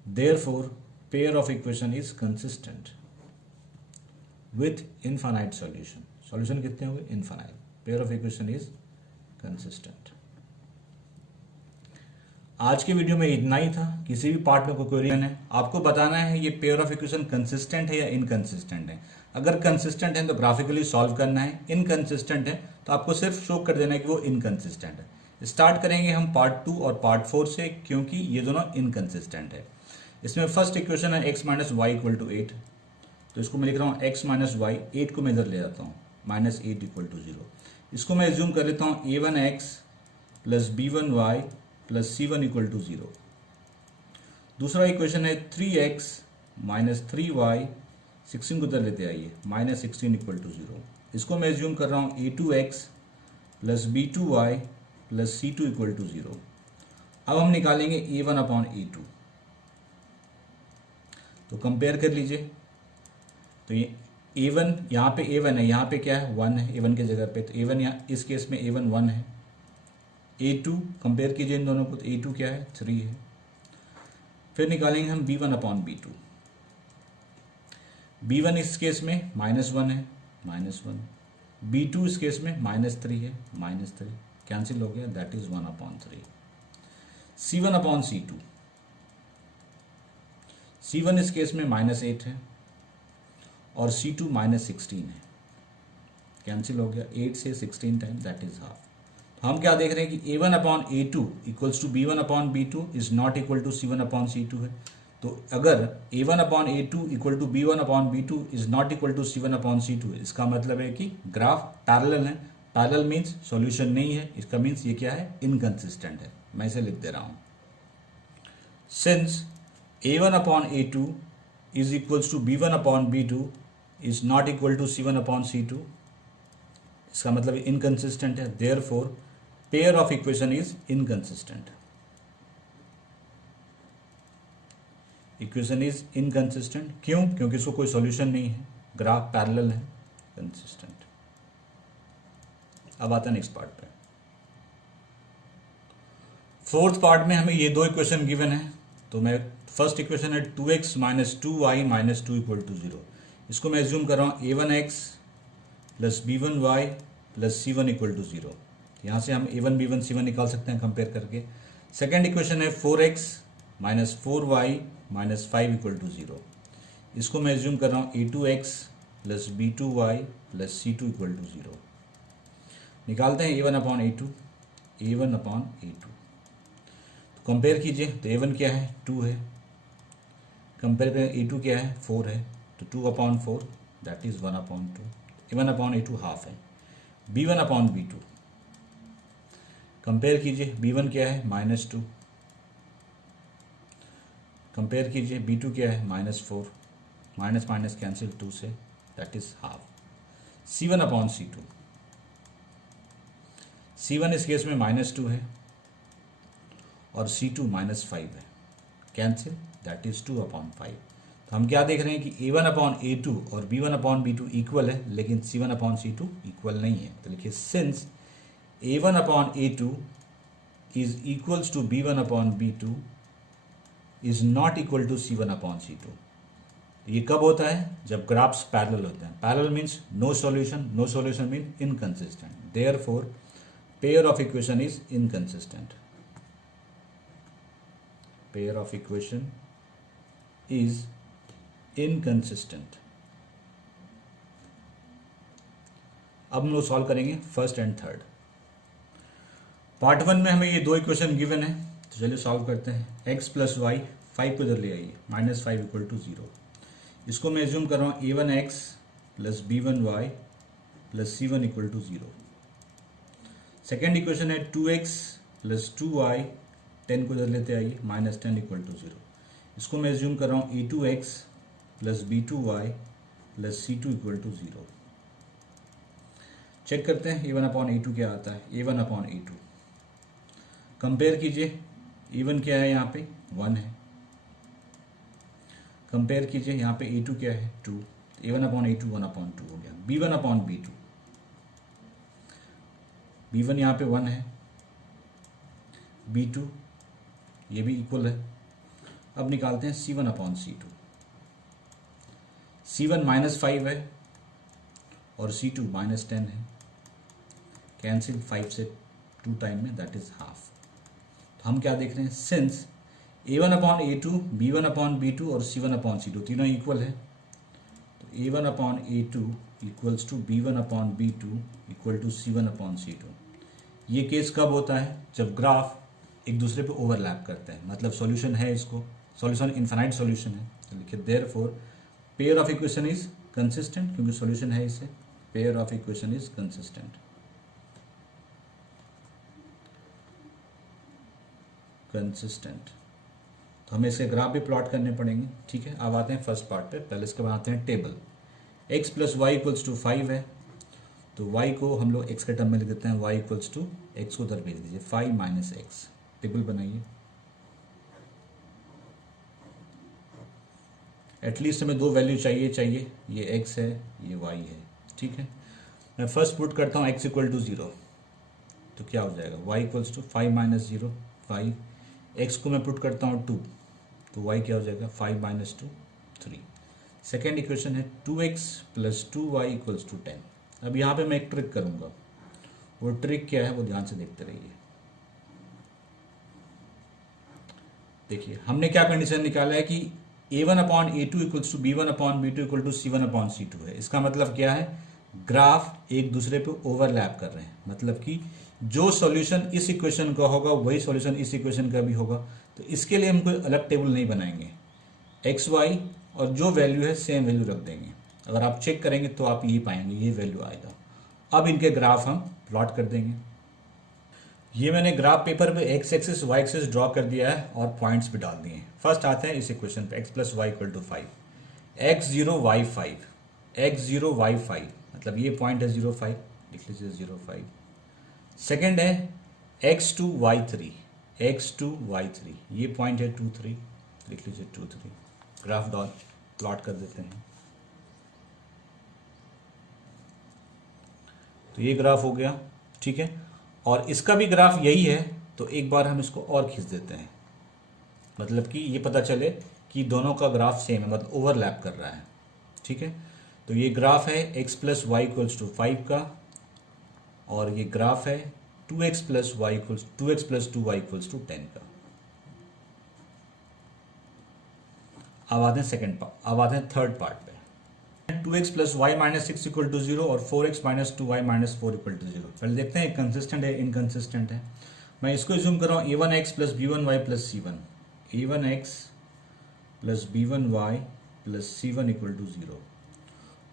therefore pair of equation is consistent with infinite solution। Solution कितने होंगे infinite, pair of equation is consistent. आज के वीडियो में इतना ही था। किसी भी पार्ट में कोई क्वेरी है आपको बताना है ये पेयर ऑफ इक्वेशन कंसिस्टेंट है या इनकंसिस्टेंट है। अगर कंसिस्टेंट है तो ग्राफिकली सॉल्व करना है, इनकंसिस्टेंट है तो आपको सिर्फ शो कर देना है कि वो इनकंसिस्टेंट है। स्टार्ट करेंगे हम पार्ट 2 और पार्ट 4 से क्योंकि ये दोनों इनकंसिस्टेंट है। इसमें फर्स्ट इक्वेशन है x - y इक्वल टू 8, तो इसको मैं लिख रहा हूँ x - y, 8 को मैं इधर ले जाता हूँ -8 इक्वल टू 0। इसको मैं एज्यूम कर लेता हूँ a1x plus b1y plus c1 equal to 0। दूसरा इक्वेशन है 3x माइनस 3y, 16 को इधर लेते आइए -16 इक्वल टू 0। इसको मैं एज्यूम कर रहा हूँ a2x plus b2y plus c2 equal to 0। अब हम निकालेंगे a1/a2, तो कंपेयर कर लीजिए। तो ये a1 यहाँ पे a1 है, यहाँ पे क्या है 1 है a1 के जगह पे, तो a1 यहाँ इस केस में a1 1 है। a2 कंपेयर कीजिए इन दोनों को, तो a2 क्या है 3 है। फिर निकालेंगे हम b1/b2। b1 इस केस में -1 है -1, b2 इस केस में -3 है -3, कैंसिल हो गया दैट इज 1/3। c1/c2, c1 इस केस में -8 है और c2 -16 है, कैंसिल हो गया 8 से 16 टाइम दैट इज हाफ। तो हम क्या देख रहे हैं कि a1/a2 equals to b1/b2 is not equal to c1/c2 है। तो अगर a1/a2 equal to b1/b2 is not equal to c1/c2 है, इसका मतलब है कि ग्राफ पैरेलल है। पैरेलल मीन्स सॉल्यूशन नहीं है, इसका मीन्स ये क्या है इनकंसिस्टेंट है। मैं इसे लिख दे रहा हूं since a1/a2 is equals to b1/b2 is not equal to c1/c2, इसका मतलब इनकंसिस्टेंट है, therefore pair of equation is inconsistent। Equation is inconsistent क्यों? क्योंकि इसको कोई सॉल्यूशन नहीं है, ग्राफ पैरेलल है, कंसिस्टेंट। अब आता है नेक्स्ट पार्ट पे। फोर्थ पार्ट में हमें ये दो इक्वेशन गिवन है, तो मैं फर्स्ट इक्वेशन है 2x minus 2y minus 2 equal to 0। इसको मैं एज्यूम कर रहा हूँ a1x plus b1y plus c1 equal to 0। यहाँ से हम a1 b1 c1 निकाल सकते हैं कंपेयर करके। सेकेंड इक्वेशन है 4x minus 4y minus 5 equal to 0। इसको मैं एज्यूम कर रहा हूँ a2x plus b2y plus c2 equal to 0। निकालते हैं a1/a2, a1/a2। तो कंपेयर कीजिए, तो a1 क्या है 2 है, कंपेयर करें a2 क्या है 4 है, तो 2/4 दैट इज 1/2। a1/a2 हाफ है। b1/b2 कंपेयर कीजिए, b1 क्या है -2, कंपेयर कीजिए b2 क्या है -4, माइनस माइनस कैंसिल 2 से, that is half. c1 upon c2, c1 इस केस में -2 है और c2 -5 है, कैंसिल, दैट इज 2 अपॉन 5। तो हम क्या देख रहे हैं कि a1 अपॉन a2 और b1 अपॉन b2 इक्वल है, लेकिन c1 अपॉन c2 इक्वल नहीं है। तो लिखिए since a1 upon a2 is equals to b1 upon b2 is not equal to c1 upon c2। ये कब होता है? जब ग्राफ्स पैरेलल होते हैं। Parallel means no solution, no solution mean inconsistent, therefore pair of equation is inconsistent, pair of equation is inconsistent. अब हम लोग सॉल्व करेंगे फर्स्ट एंड थर्ड। पार्ट 1 में हमें ये दो इक्वेशन गिवन है, तो चलिए सॉल्व करते हैं। x प्लस वाई, 5 को इधर ले आइए, -5 इक्वल टू 0। इसको मैं एज्यूम कर रहा हूँ a1x plus b1y plus c1 equal to 0। Second equation है 2x प्लस 2y, 10 को इधर लेते आइए, -10 इक्वल टू 0। इसको मैं एज्यूम कर रहा हूँ a2x plus b2y plus c2 equal to 0। Check करते हैं a1 अपॉन a2 क्या आता है। a1 अपॉन a2 कंपेयर कीजिए, a1 क्या है, यहाँ पे 1 है, कंपेयर कीजिए यहाँ पे a2 क्या है 2, a1 अपॉन a2 1 अपॉन 2 हो गया। b1 अपॉन b2, b1 यहाँ पे 1 है, b2 ये भी इक्वल है। अब निकालते हैं c1 अपॉन c2। c1 -5 है और c2 -10 है, कैंसिल 5 से 2 टाइम में, दैट इज हाफ। तो हम क्या देख रहे हैं, since a1 upon a2, b1 upon b2 और c1 अपॉन c2 तीनों इक्वल है, तो a1 upon a2 equals to b1 upon b2 equal to c1 upon c2। ये केस कब होता है? जब ग्राफ एक दूसरे पे ओवरलैप करते हैं, मतलब सॉल्यूशन है, इसको सॉल्यूशन इनफाइनाइट सॉल्यूशन है। तो लिखिए therefore pair of equation is consistent, क्योंकि सॉल्यूशन है इसे, pair of equation is consistent, consistent. तो हमें इसके ग्राफ भी प्लॉट करने पड़ेंगे, ठीक है। अब आते हैं फर्स्ट पार्ट पे, पहले इसके बनाते हैं table. x plus y equals to 5 है, तो y को हम लोग x के टर्म में लिख देते हैं, y इक्वल्स टू x को उधर भेज दीजिए, 5 माइनस एक्स। टेबल बनाइए, एटलीस्ट हमें दो वैल्यू चाहिए, ये x है, ये y है, ठीक है। मैं फर्स्ट पुट करता हूँ x इक्वल टू 0, तो क्या हो जाएगा, y equals to 5 minus 0 5, x को मैं पुट करता हूँ 2, तो y क्या हो जाएगा 5 माइनस 2 3। सेकेंड इक्वेशन है 2x plus 2y equals to 10। अब यहाँ पे मैं एक ट्रिक करूँगा, वो ट्रिक क्या है वो ध्यान से देखते रहिए। देखिए हमने क्या कंडीशन निकाला है कि a1 upon a2 equals to b1 upon b2 equal to c1 upon c2 है। इसका मतलब क्या है, ग्राफ एक दूसरे पे ओवरलैप कर रहे हैं, मतलब कि जो सॉल्यूशन इस इक्वेशन का होगा वही सॉल्यूशन इस इक्वेशन का भी होगा। तो इसके लिए हम कोई अलग टेबल नहीं बनाएंगे, एक्स वाई और जो वैल्यू है सेम वैल्यू रख देंगे। अगर आप चेक करेंगे तो आप ये पाएंगे, ये वैल्यू आएगा। अब इनके ग्राफ हम प्लॉट कर देंगे। ये मैंने ग्राफ पेपर पे x axis y axis draw कर दिया है और पॉइंट्स भी डाल दिए हैं। फर्स्ट आते हैं इस इक्वेशन पे, x plus y equal to 5, x0 y5, x0 y5, मतलब ये पॉइंट है 0 5, लिख लीजिए 0 5। सेकेंड है x2 y3, x2 y3, ये पॉइंट है 2 3, लिख लीजिए 2 3। ग्राफ डॉट प्लॉट कर देते हैं, तो ये ग्राफ हो गया, ठीक है। और इसका भी ग्राफ यही है, तो एक बार हम इसको और खींच देते हैं, मतलब कि ये पता चले कि दोनों का ग्राफ सेम है, मतलब ओवरलैप कर रहा है, ठीक है। तो ये ग्राफ है x plus y equals to 5 का, और ये ग्राफ है 2x plus y equals 2x plus 2y equals to 10 का। अब आते हैं थर्ड पार्ट पे। 2x plus y minus 6 equal to 0 और 4x minus 2y minus 4 equal to 0। पहले देखते हैं कंसिस्टेंट है इनकंसिस्टेंट है। मैं इसको एज्यूम कर रहा हूँ a1x plus b1y plus c1, a1x plus b1y plus c1 equal to 0,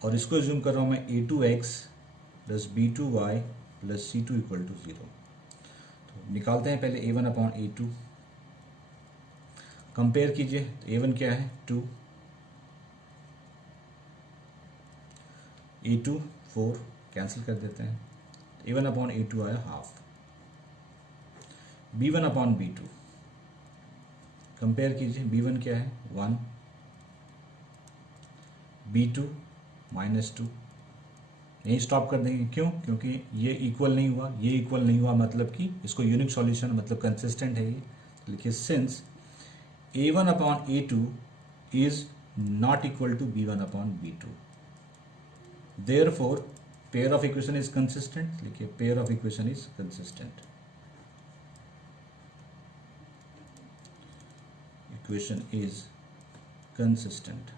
और इसको एज्यूम कर रहा हूँ मैं a2x plus b2y plus c2 equal to 0। तो निकालते हैं पहले A1 अपॉन A2, कंपेयर कीजिए। तो A1 क्या है 2, A2 4, कैंसिल कर देते हैं। A1 अपॉन A2 आया half. B1 upon B2 compare कीजिए। B1 क्या है 1, B2 -2। यहीं स्टॉप कर देंगे, क्यों? क्योंकि ये इक्वल नहीं हुआ, ये इक्वल नहीं हुआ, मतलब कि इसको यूनिक सॉल्यूशन मतलब कंसिस्टेंट है ये। लिखिए since A1 upon A2 is not equal to B1 upon B2, therefore pair of equation is consistent. लिखिए pair of equation is consistent, equation is consistent.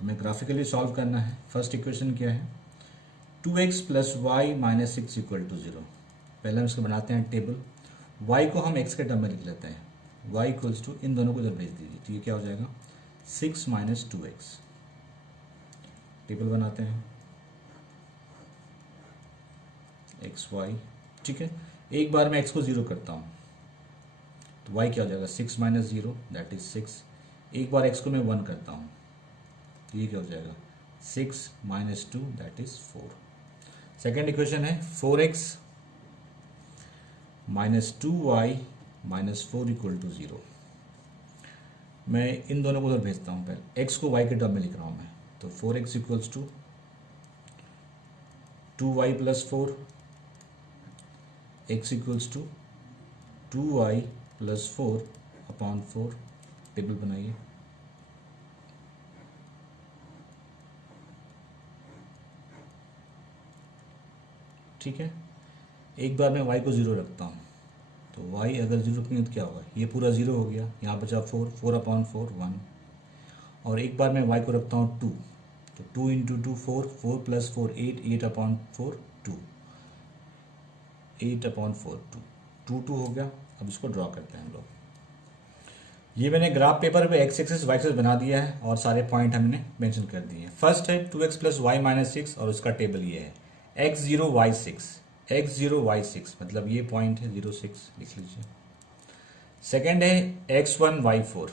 हमें ग्राफिकली सॉल्व करना है। फर्स्ट इक्वेशन क्या है 2x plus y minus 6 equal to 0। पहले हम इसको बनाते हैं टेबल। y को हम x के टर्म में लिख लेते हैं। y इक्वल्स टू, इन दोनों को इधर भेज दीजिए, तो ये क्या हो जाएगा 6 माइनस 2x। टेबल बनाते हैं एक्स वाई, ठीक है। एक बार मैं x को 0 करता हूँ तो y क्या हो जाएगा 6 माइनस 0 दैट इज 6। एक बार x को मैं 1 करता हूँ तो ये क्या हो जाएगा 6 minus 2 that is 4। Second equation है 4x minus 2y minus 4 equal to 0। मैं इन दोनों को उधर भेजता हूँ। पहले x को y के टर्म में लिख रहा हूँ मैं, तो 4x equals to 2y plus 4, x equals to 2y plus 4 upon 4। Table बनाइए। ठीक है, एक बार मैं y को 0 रखता हूँ तो y अगर 0 रखेंगे तो क्या होगा, ये पूरा 0 हो गया, यहाँ बचा 4, 4 अपॉन 4 1। और एक बार मैं y को रखता हूँ 2, तो 2 इंटू 2 4, 4 प्लस 4 8, 8 अपॉन 4 2, 8 अपॉन 4 2, 2 2 हो गया। अब इसको ड्रॉ करते हैं हम लोग। ये मैंने ग्राफ पेपर पे x एक्सिस y एक्सिस बना दिया है और सारे पॉइंट हमने मेंशन कर दिए हैं। फर्स्ट है 2x प्लस वाई माइनस 6 और उसका टेबल ये है x0 y6, x0 y6 मतलब ये पॉइंट है 0 6 लिख लीजिए। सेकेंड है x1 y4,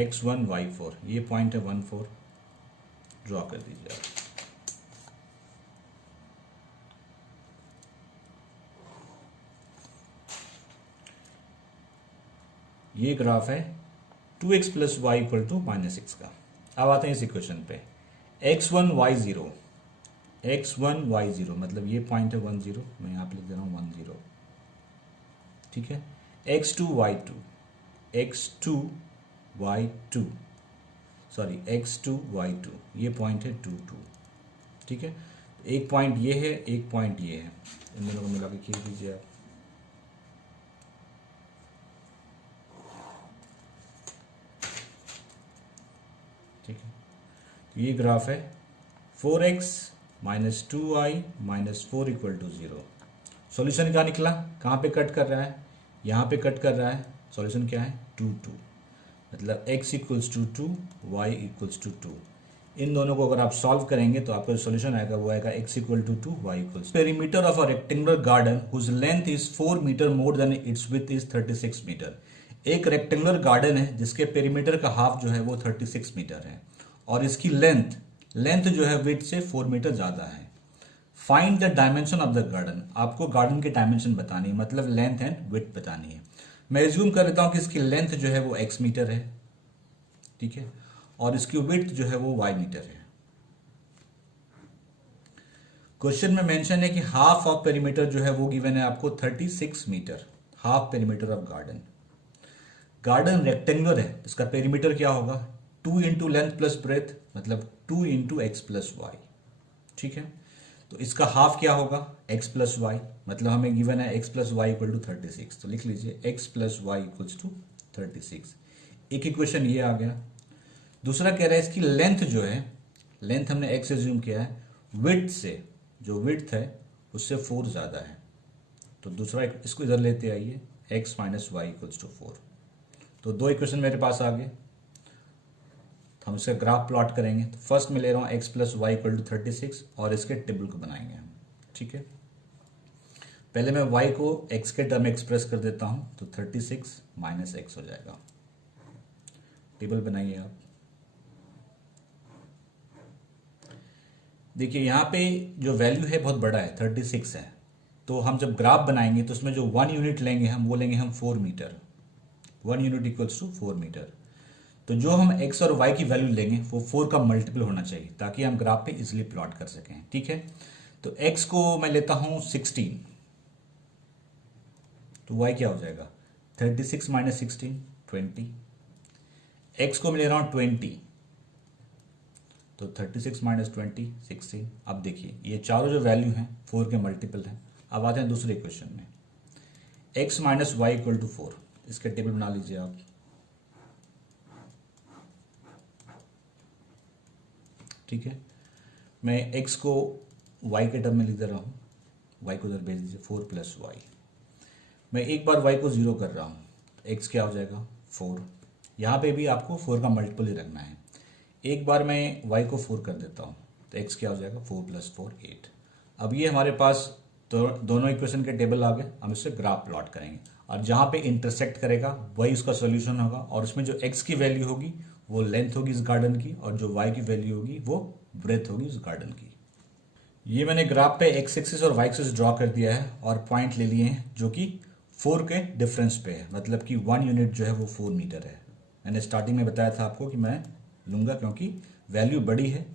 x1 y4 ये पॉइंट है 1 4, ड्रॉ कर दीजिए आप। ये ग्राफ है 2x plus y equal to -6 का। अब आते हैं इस इक्वेशन पे x1 y0, x1 y0 मतलब ये पॉइंट है 1 0, मैं यहाँ पे लिख दे रहा हूँ 1 0, ठीक है। x2 y2, x2 y2 sorry x2 y2 ये पॉइंट है 2 2, ठीक है। एक पॉइंट ये है, एक पॉइंट ये है, इन दोनों को मिला के खींच दीजिए आप। ठीक है, ये ग्राफ है 4x minus 2y minus 4 equal to 0। Solution क्या निकला, कहाँ पे कट कर रहा है, यहाँ पे कट कर रहा है। सॉल्यूशन क्या है 2 2, मतलब x equals to 2, y equals to 2। इन दोनों को अगर आप सॉल्व करेंगे तो आपका जो सॉल्यूशन आएगा वो आएगा x equal to 2, y equals. Perimeter of a rectangular garden whose length is 4 metre more than its width is 36 metre. एक रेक्टेंगुलर गार्डन है जिसके पेरीमीटर का हाफ जो है वो 36 मीटर है और इसकी लेंथ जो है विड्थ से 4 मीटर ज़्यादा है। Find the dimension of the garden, आपको गार्डन की डायमेंशन बतानी है, मतलब लेंथ एंड विड्थ बतानी है। मैं एज्यूम कर लेता हूँ कि इसकी लेंथ जो है वो x मीटर है, ठीक है, और इसकी विड्थ जो है वो y मीटर है। क्वेश्चन में मेंशन है कि हाफ ऑफ पेरीमीटर जो है वो गिवन है आपको 36 metre, half perimeter of garden. Garden rectangular है, इसका पेरीमीटर क्या होगा 2 इंटू लेंथ प्लस ब्रेथ, मतलब 2 इंटू एक्स प्लस वाई, ठीक है। तो इसका हाफ क्या होगा x प्लस वाई, मतलब हमें गिवन है x plus y equal to 36, तो लिख लीजिए x plus y equals to 36। एक इक्वेशन ये आ गया। दूसरा कह रहा है इसकी लेंथ जो है, लेंथ हमने x एज्यूम किया है, विड्थ से जो विड्थ है उससे 4 ज़्यादा है, तो दूसरा इसको इधर लेते आइए x minus y equals to 4। तो दो इक्वेशन मेरे पास आ गए, तो हम इसका ग्राफ प्लॉट करेंगे। तो फर्स्ट में ले रहा हूँ x plus y equal to 36 और इसके टेबल को बनाएंगे हम, ठीक है। पहले मैं y को x के टर्म में एक्सप्रेस कर देता हूं, तो 36 माइनस एक्स हो जाएगा। टेबल बनाइए आप। देखिए यहाँ पे जो वैल्यू है बहुत बड़ा है, 36 है, तो हम जब ग्राफ बनाएंगे तो उसमें जो 1 यूनिट लेंगे हम, वो लेंगे हम 4 metre. 1 unit equals to 4 metre. तो जो हम x और y की वैल्यू लेंगे वो 4 का मल्टीपल होना चाहिए, ताकि हम ग्राफ पे इजिली प्लॉट कर सकें। ठीक है, तो x को मैं लेता हूं 16, तो y क्या हो जाएगा 36 माइनस 16 20। x को मैं ले रहा हूं 20, तो 36 माइनस 20 16। अब देखिए ये चारों जो वैल्यू हैं 4 के मल्टीपल हैं। अब आते हैं दूसरे क्वेश्चन में, x minus y equal to 4। इसका टेबल बना लीजिए आप। ठीक है, मैं x को y के टर्म में लिख दे रहा हूँ, y को उधर भेज दीजिए 4 प्लस वाई। मैं एक बार y को 0 कर रहा हूँ, तो x क्या हो जाएगा 4। यहाँ पे भी आपको 4 का मल्टीपल ही रखना है। एक बार मैं y को 4 कर देता हूँ, तो x क्या हो जाएगा 4 प्लस 4 8। अब ये हमारे पास तो दोनों इक्वेशन के टेबल आ गए। हम इससे ग्राफ प्लॉट करेंगे और जहाँ पे इंटरसेक्ट करेगा वही उसका सोल्यूशन होगा, और उसमें जो x की वैल्यू होगी वो लेंथ होगी इस गार्डन की, और जो y की वैल्यू होगी वो ब्रेथ होगी इस गार्डन की। ये मैंने ग्राफ पे x एक्सिस और y एक्सिस ड्रॉ कर दिया है और पॉइंट ले लिए हैं जो कि 4 के डिफरेंस पे है, मतलब कि 1 यूनिट जो है वो 4 मीटर है। मैंने स्टार्टिंग में बताया था आपको कि मैं लूंगा क्योंकि वैल्यू बड़ी है।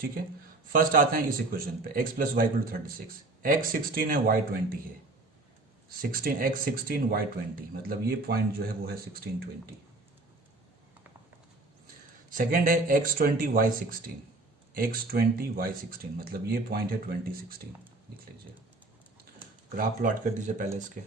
ठीक है, फर्स्ट आते हैं इस इक्वेशन पे, x plus y equal to 36। x 16 है, y 20 है। 16 x 16 y 20, मतलब ये पॉइंट जो है वो है 16 20। सेकेंड है x 20 y 16, x 20 y 16, मतलब ये पॉइंट है 20 16। लिख लीजिए, ग्राफ प्लॉट कर दीजिए पहले इसके।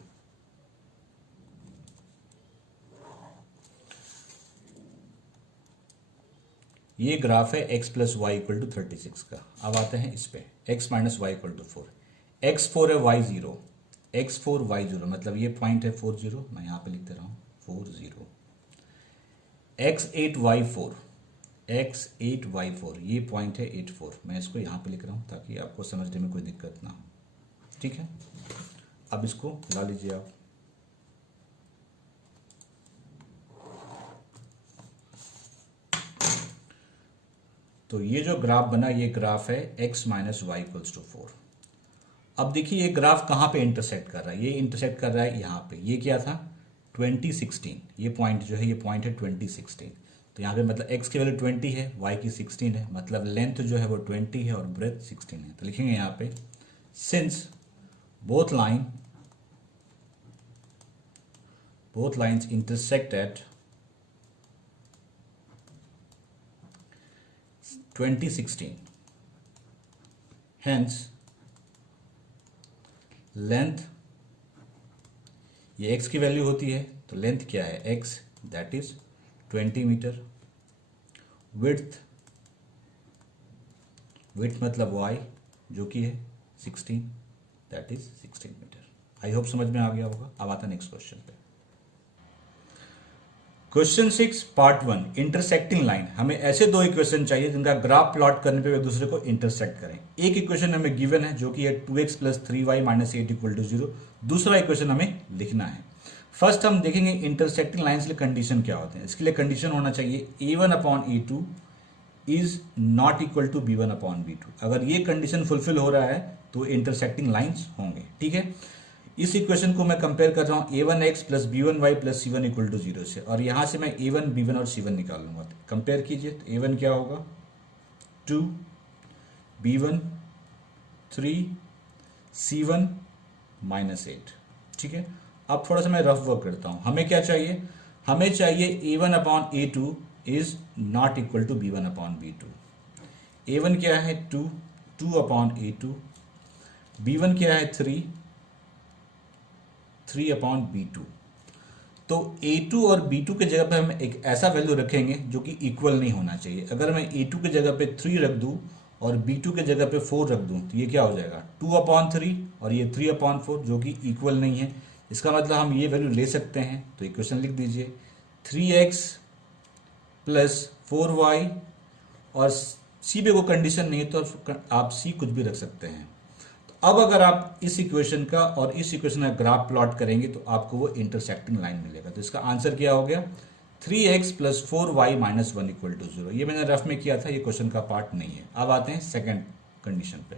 ये ग्राफ है x plus y equal to 36 का। अब आते हैं इस पे, x minus y equal to 4। x 4 है, y 0, x 4 y 0, मतलब ये पॉइंट है 4 0। मैं यहाँ पे लिख दे रहा हूँ 4 0। x 8 y 4, x 8 y 4, ये पॉइंट है 8 4। मैं इसको यहाँ पे लिख रहा हूँ ताकि आपको समझने में कोई दिक्कत ना हो। ठीक है, अब इसको ला लीजिए आप। तो ये जो ग्राफ बना, ये ग्राफ है x minus y equals to 4। अब देखिए ये ग्राफ कहाँ पे इंटरसेक्ट कर रहा है, ये इंटरसेक्ट कर रहा है यहाँ पे। ये क्या था 2016, ये पॉइंट जो है ये पॉइंट है 2016। तो यहाँ पे मतलब x की वैल्यू 20 है, y की 16 है, मतलब लेंथ जो है वो 20 है और ब्रेथ 16 है। तो लिखेंगे यहाँ पे since both lines intersect at 2016, hence length, ये x की वैल्यू होती है तो लेंथ क्या है x, that is 20 metre. Width मतलब y जो कि है 16, that is 16 metre. I hope समझ में आ गया होगा। अब आता है नेक्स्ट क्वेश्चन पे। Question 6 part 1, intersecting line. हमें ऐसे दो इक्वेशन चाहिए जिनका ग्राफ प्लॉट करने पे एक दूसरे को इंटरसेक्ट करें। एक इक्वेशन हमें गिवन है जो कि है 2x plus 3y minus 8 equal to 0। दूसरा इक्वेशन हमें लिखना है। फर्स्ट हम देखेंगे इंटरसेक्टिंग लाइन्स के लिए कंडीशन क्या होते हैं। इसके लिए कंडीशन होना चाहिए a1 upon a2 is not equal to b1 upon b2। अगर ये कंडीशन फुलफिल हो रहा है तो इंटरसेक्टिंग लाइन्स होंगे। ठीक है, इस इक्वेशन को मैं कंपेयर कर रहा हूं a1x plus b1y plus c1 equal to 0 से, और यहां से मैं a1 b1 और c1 निकाल लूंगा। कंपेयर कीजिए, तो a1 क्या होगा 2, b1 3, c1 माइनस 8। ठीक है, अब थोड़ा सा मैं रफ वर्क करता हूं। हमें क्या चाहिए, हमें चाहिए a1 upon a2 is not equal to b1 upon b2। a1 क्या है 2, 2 अपॉन a2, b1 क्या है 3 अपॉन b2। तो a2 और b2 के जगह पे हम एक ऐसा वैल्यू रखेंगे जो कि इक्वल नहीं होना चाहिए। अगर मैं a2 के जगह पे 3 रख दूं और b2 के जगह पे 4 रख दूं तो ये क्या हो जाएगा 2 अपॉन 3 और ये 3 अपॉन 4, जो कि इक्वल नहीं है। इसका मतलब हम ये वैल्यू ले सकते हैं। तो इक्वेशन लिख दीजिए 3x प्लस 4y, और c पे कोई कंडीशन नहीं है तो आप c कुछ भी रख सकते हैं। तो अब अगर आप इस इक्वेशन का और इस इक्वेशन का ग्राफ प्लॉट करेंगे तो आपको वो इंटरसेक्टिंग लाइन मिलेगा। तो इसका आंसर क्या हो गया, 3x plus 4y minus 1 equal to 0। ये मैंने रफ में किया था, ये क्वेश्चन का पार्ट नहीं है। अब आते हैं सेकंड कंडीशन पे।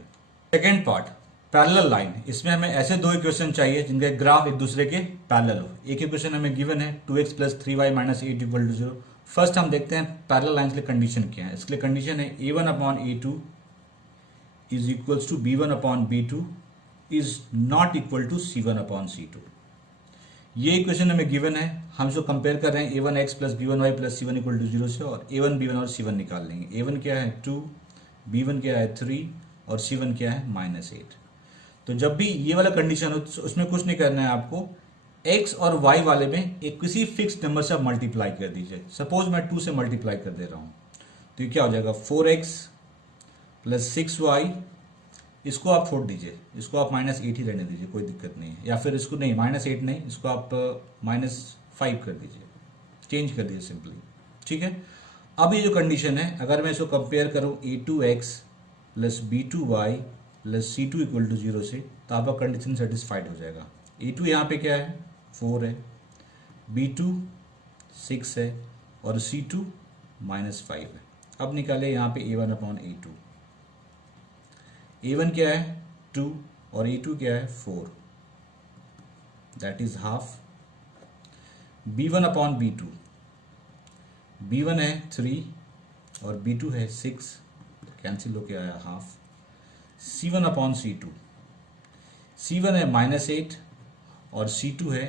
Second part, parallel line. इसमें हमें ऐसे दो इक्वेशन चाहिए जिनके ग्राफ एक दूसरे के पैरेलल हो। एक इक्वेशन हमें गिवन है 2x plus 3y minus 8 equal to 0। First हम देखते हैं पैरेलल लाइन के लिए कंडीशन क्या है। इसके लिए कंडीशन है a1 upon a2 is equals to b1 upon b2 is not equal to c1 upon c2। ये इक्वेशन हमें गिवन है, हम इसको कंपेयर कर रहे हैं a1x plus b1y plus c1 equal to 0 से, और a1 b1 और c1 निकाल लेंगे। a1 क्या है 2, b1 क्या है 3 और c1 क्या है -8। तो जब भी ये वाला कंडीशन हो तो उसमें कुछ नहीं करना है आपको, x और y वाले में एक किसी फिक्स नंबर से आप मल्टीप्लाई कर दीजिए। सपोज मैं 2 से मल्टीप्लाई कर दे रहा हूँ तो ये क्या हो जाएगा 4x प्लस 6y। इसको आप छोड़ दीजिए, इसको आप -8 ही रहने दीजिए, कोई दिक्कत नहीं है। या फिर इसको नहीं, -8 नहीं, इसको आप -5 कर दीजिए, चेंज कर दीजिए सिंपली, ठीक है। अब ये जो कंडीशन है, अगर मैं इसको कंपेयर करूँ a2x plus b2y plus c2 equal to 0 से, तो आपका कंडीशन सेटिस्फाइड हो जाएगा। a2 यहाँ पे क्या है 4 है, b2 6 है और c2 -5 है। अब निकाले यहाँ पे a1 अपॉन a2। a1 क्या है 2 और a2 क्या है 4, that is half. b1 upon b2, b1 है 3 और b2 है 6, तो कैंसिल होके आया half. c1 upon c2, c1 है -8 और c2 है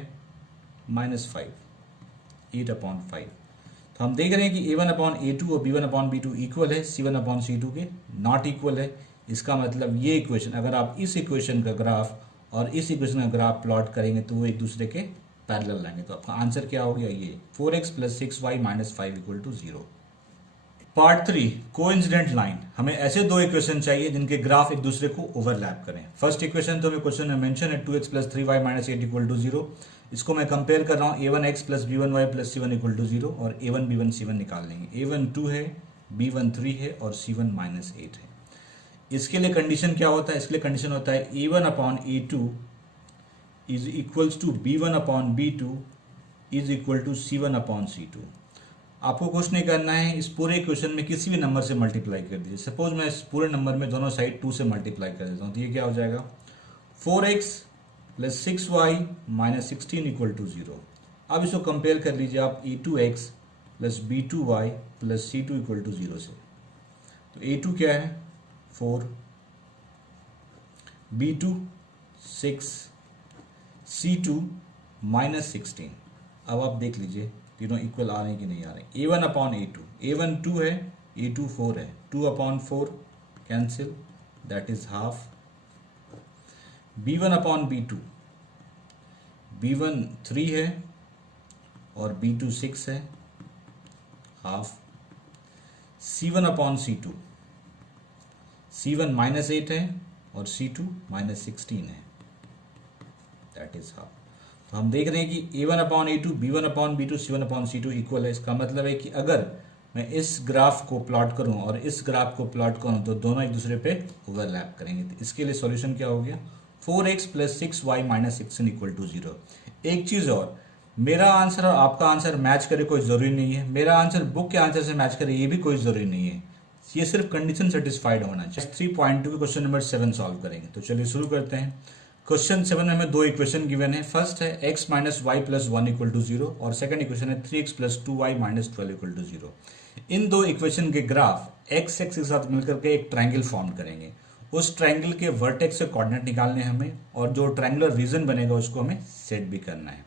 -5, 8 अपॉन 5। तो हम देख रहे हैं कि a1 अपॉन a2 और b1 अपॉन b2 इक्वल है, c1 अपॉन c2 के नॉट इक्वल है। इसका मतलब ये इक्वेशन, अगर आप इस इक्वेशन का ग्राफ और इस इक्वेशन का ग्राफ प्लॉट करेंगे तो वो एक दूसरे के पैरेलल लाएंगे। तो आपका आंसर क्या हो गया, ये 4x plus 6y minus 5 equal to 0। Part 3, coincident line. हमें ऐसे दो इक्वेशन चाहिए जिनके ग्राफ एक दूसरे को ओवरलैप करें। फर्स्ट इक्वेशन तो हमें क्वेश्चन में मेंशन है 2x plus 3y minus 8 equal to 0। इसको मैं कंपेयर कर रहा हूँ a1x plus b1y plus c1 equal to 0 और a1 b1 c1 निकाल लेंगे। a1 2 है, b1 3 है और c1 -8 है। इसके लिए कंडीशन क्या होता है, इसके लिए कंडीशन होता है a1 upon a2 is equals to b1 upon b2 is equal to c1 upon c2। आपको कुछ नहीं करना है, इस पूरे इक्वेशन में किसी भी नंबर से मल्टीप्लाई कर दीजिए। सपोज मैं इस पूरे नंबर में दोनों साइड 2 से मल्टीप्लाई कर देता हूँ, तो ये क्या हो जाएगा 4x plus 6y minus 16 equal to 0। अब इसको कंपेयर कर लीजिए आप a2x plus b2y plus c2 equal to 0 से। तो a2 क्या है 4, b2 6, c2 -16। अब आप देख लीजिए तीनों इक्वल आ रहे हैं कि नहीं आ रहे। a1 अपॉन a2, a1 2 है, a2 4 है, 2 upon 4 cancel, that is half. b1 upon b2, b1 3 है और b2 6 है, half. c1 upon c2, c1 -8 है और c2 -16 है, दैट इज हाफ। तो हम देख रहे हैं कि a1 upon a2, b1 upon b2, c1 upon c2 equal है। इसका मतलब है कि अगर मैं इस ग्राफ को प्लॉट करूं और इस ग्राफ को प्लॉट करूं तो दोनों एक दूसरे पे ओवरलैप करेंगे। तो इसके लिए सॉल्यूशन क्या हो गया 4x plus 6y minus 16 equal to 0। एक चीज़ और, मेरा आंसर और आपका आंसर मैच करे कोई ज़रूरी नहीं है, मेरा आंसर बुक के आंसर से मैच करे ये भी कोई ज़रूरी नहीं है। ये सिर्फ कंडीशन सेटिस्फाइड होना चाहिए। 3.2 के क्वेश्चन नंबर 7 सॉल्व करेंगे। तो चलिए शुरू करते हैं। क्वेश्चन 7 में हमें दो इक्वेशन गिवन है। फर्स्ट है x minus y plus 1 equal to 0 और सेकंड इक्वेशन है 3x plus 2y minus 12 equal to 0। इन दो इक्वेशन के ग्राफ x एक्स के साथ मिलकर के एक ट्रायंगल फॉर्म करेंगे। उस ट्रायंगल के वर्टेक्स से कोऑर्डिनेट निकालने हैं हमें, और जो ट्रायंगुलर रीजन बनेगा उसको हमें सेट भी करना है।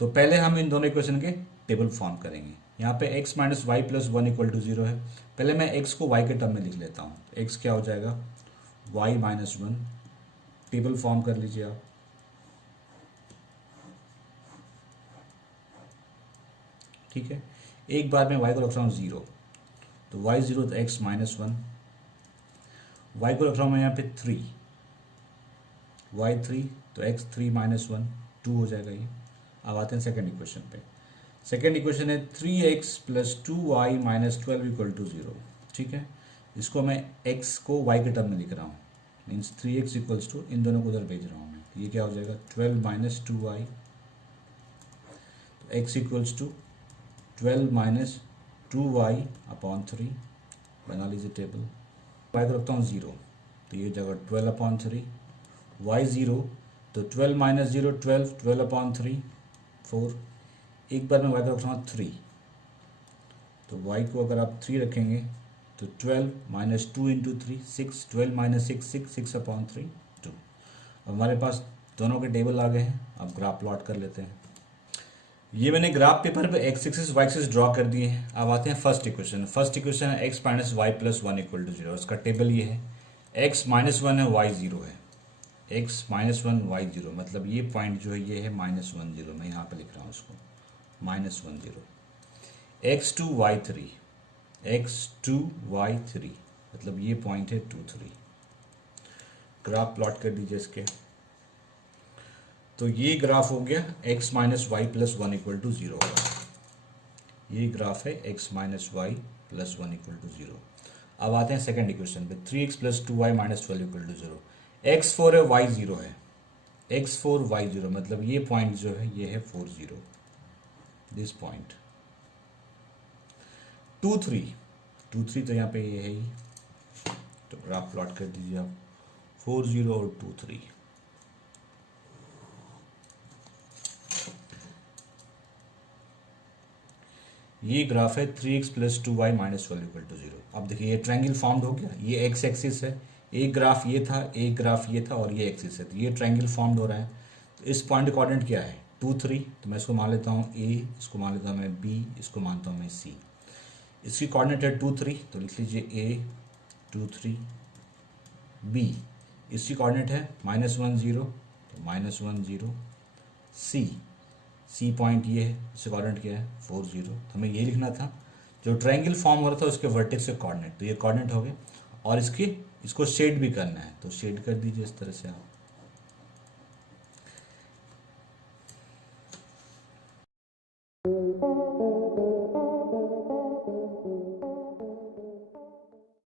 तो पहले हम इन दोनों इक्वेशन के टेबल फॉर्म करेंगे। यहाँ पे x minus y plus 1 equal to 0 है। पहले मैं x को y के टर्म में लिख लेता हूँ। x क्या हो जाएगा y माइनस 1। टेबल फॉर्म कर लीजिए आप। ठीक है, एक बार मैं y को रख रहा हूँ 0, तो y 0 तो x माइनस 1। y को रख रहा हूँ मैं यहाँ पे 3, y 3 तो x 3 माइनस 1 2 हो जाएगा ये। अब आते हैं सेकेंड इक्वेशन पे। सेकेंड इक्वेशन है 3x plus 2y minus 12 equal to 0। ठीक है, इसको मैं x को y के टर्म में लिख रहा हूँ। मीन्स 3x इक्वल्स टू, इन दोनों को उधर भेज रहा हूँ मैं, तो ये क्या हो जाएगा 12 माइनस 2y, तो x equals to 12 minus 2y upon 3, बना लीजिए टेबल। y को रखता हूँ 0, तो ये जगह 12 अपॉन 3, y 0, तो 12 माइनस 0 12, 12 अपॉन 3 4, एक बार मैं y को रखता हूँ 3, तो y को अगर आप 3 रखेंगे तो 12 माइनस 2 इंटू 3 6, 12 माइनस 6 6, 6 अपॉन 3 2। अब हमारे पास दोनों के टेबल आ गए हैं, अब ग्राफ प्लॉट कर लेते हैं। ये मैंने ग्राफ पेपर पे x axis y axis draw कर दिए हैं। अब आते हैं फर्स्ट इक्वेशन। फर्स्ट इक्वेशन है x minus y plus 1 equal to 0। उसका टेबल ये है, एक्स माइनस 1 है, वाई 0 है, एक्स माइनस 1 वाई 0, मतलब ये पॉइंट जो है ये है माइनस 1 0, मैं यहाँ पे लिख रहा हूँ उसको minus 1 0। X 2 y 3, x 2 y 3, मतलब ये पॉइंट है 2 3। ग्राफ प्लॉट कर दीजिए इसके। तो ये ग्राफ हो गया x minus y plus 1 equal to 0 होगा। ये ग्राफ है x minus y plus 1 equal to 0। अब आते हैं सेकंड इक्वेशन पे, 3x plus 2y minus 12 equal to 0। x4 है, y 0 है, x4 y 0, मतलब ये पॉइंट जो है ये है 4 0, दिस पॉइंट। 2 3 तो यहाँ पे ये है ही, तो ग्राफ प्लॉट कर दीजिए आप 4 0 और 2 3। ये ग्राफ है 3x plus 2y minus 12 equal to 0। अब देखिए ये ट्रायंगल फॉर्म्ड हो गया, ये एक्स एक्सिस है, एक ग्राफ ये था, एक ग्राफ ये था और ये एक्सिस है, तो ये ट्रायंगल फॉर्म्ड हो रहा है। तो इस पॉइंट कोऑर्डिनेट क्या है 2 3, तो मैं इसको मान लेता हूँ a, इसको मान लेता हूँ मैं b, इसको मानता हूँ मैं c। इसकी कोऑर्डिनेट है 2 3, तो लिख लीजिए a 2 3 b। इसकी कोऑर्डिनेट है माइनस 1 0, तो माइनस 1 0 सी पॉइंट ये है, इससे कोऑर्डिनेट क्या है 4 0। तो हमें ये लिखना था जो ट्रायंगल फॉर्म हो रहा था उसके वर्टेक्स से कोऑर्डिनेट, तो ये कोऑर्डिनेट हो गए। और इसको शेड भी करना है, तो शेड कर दीजिए इस तरह से आप।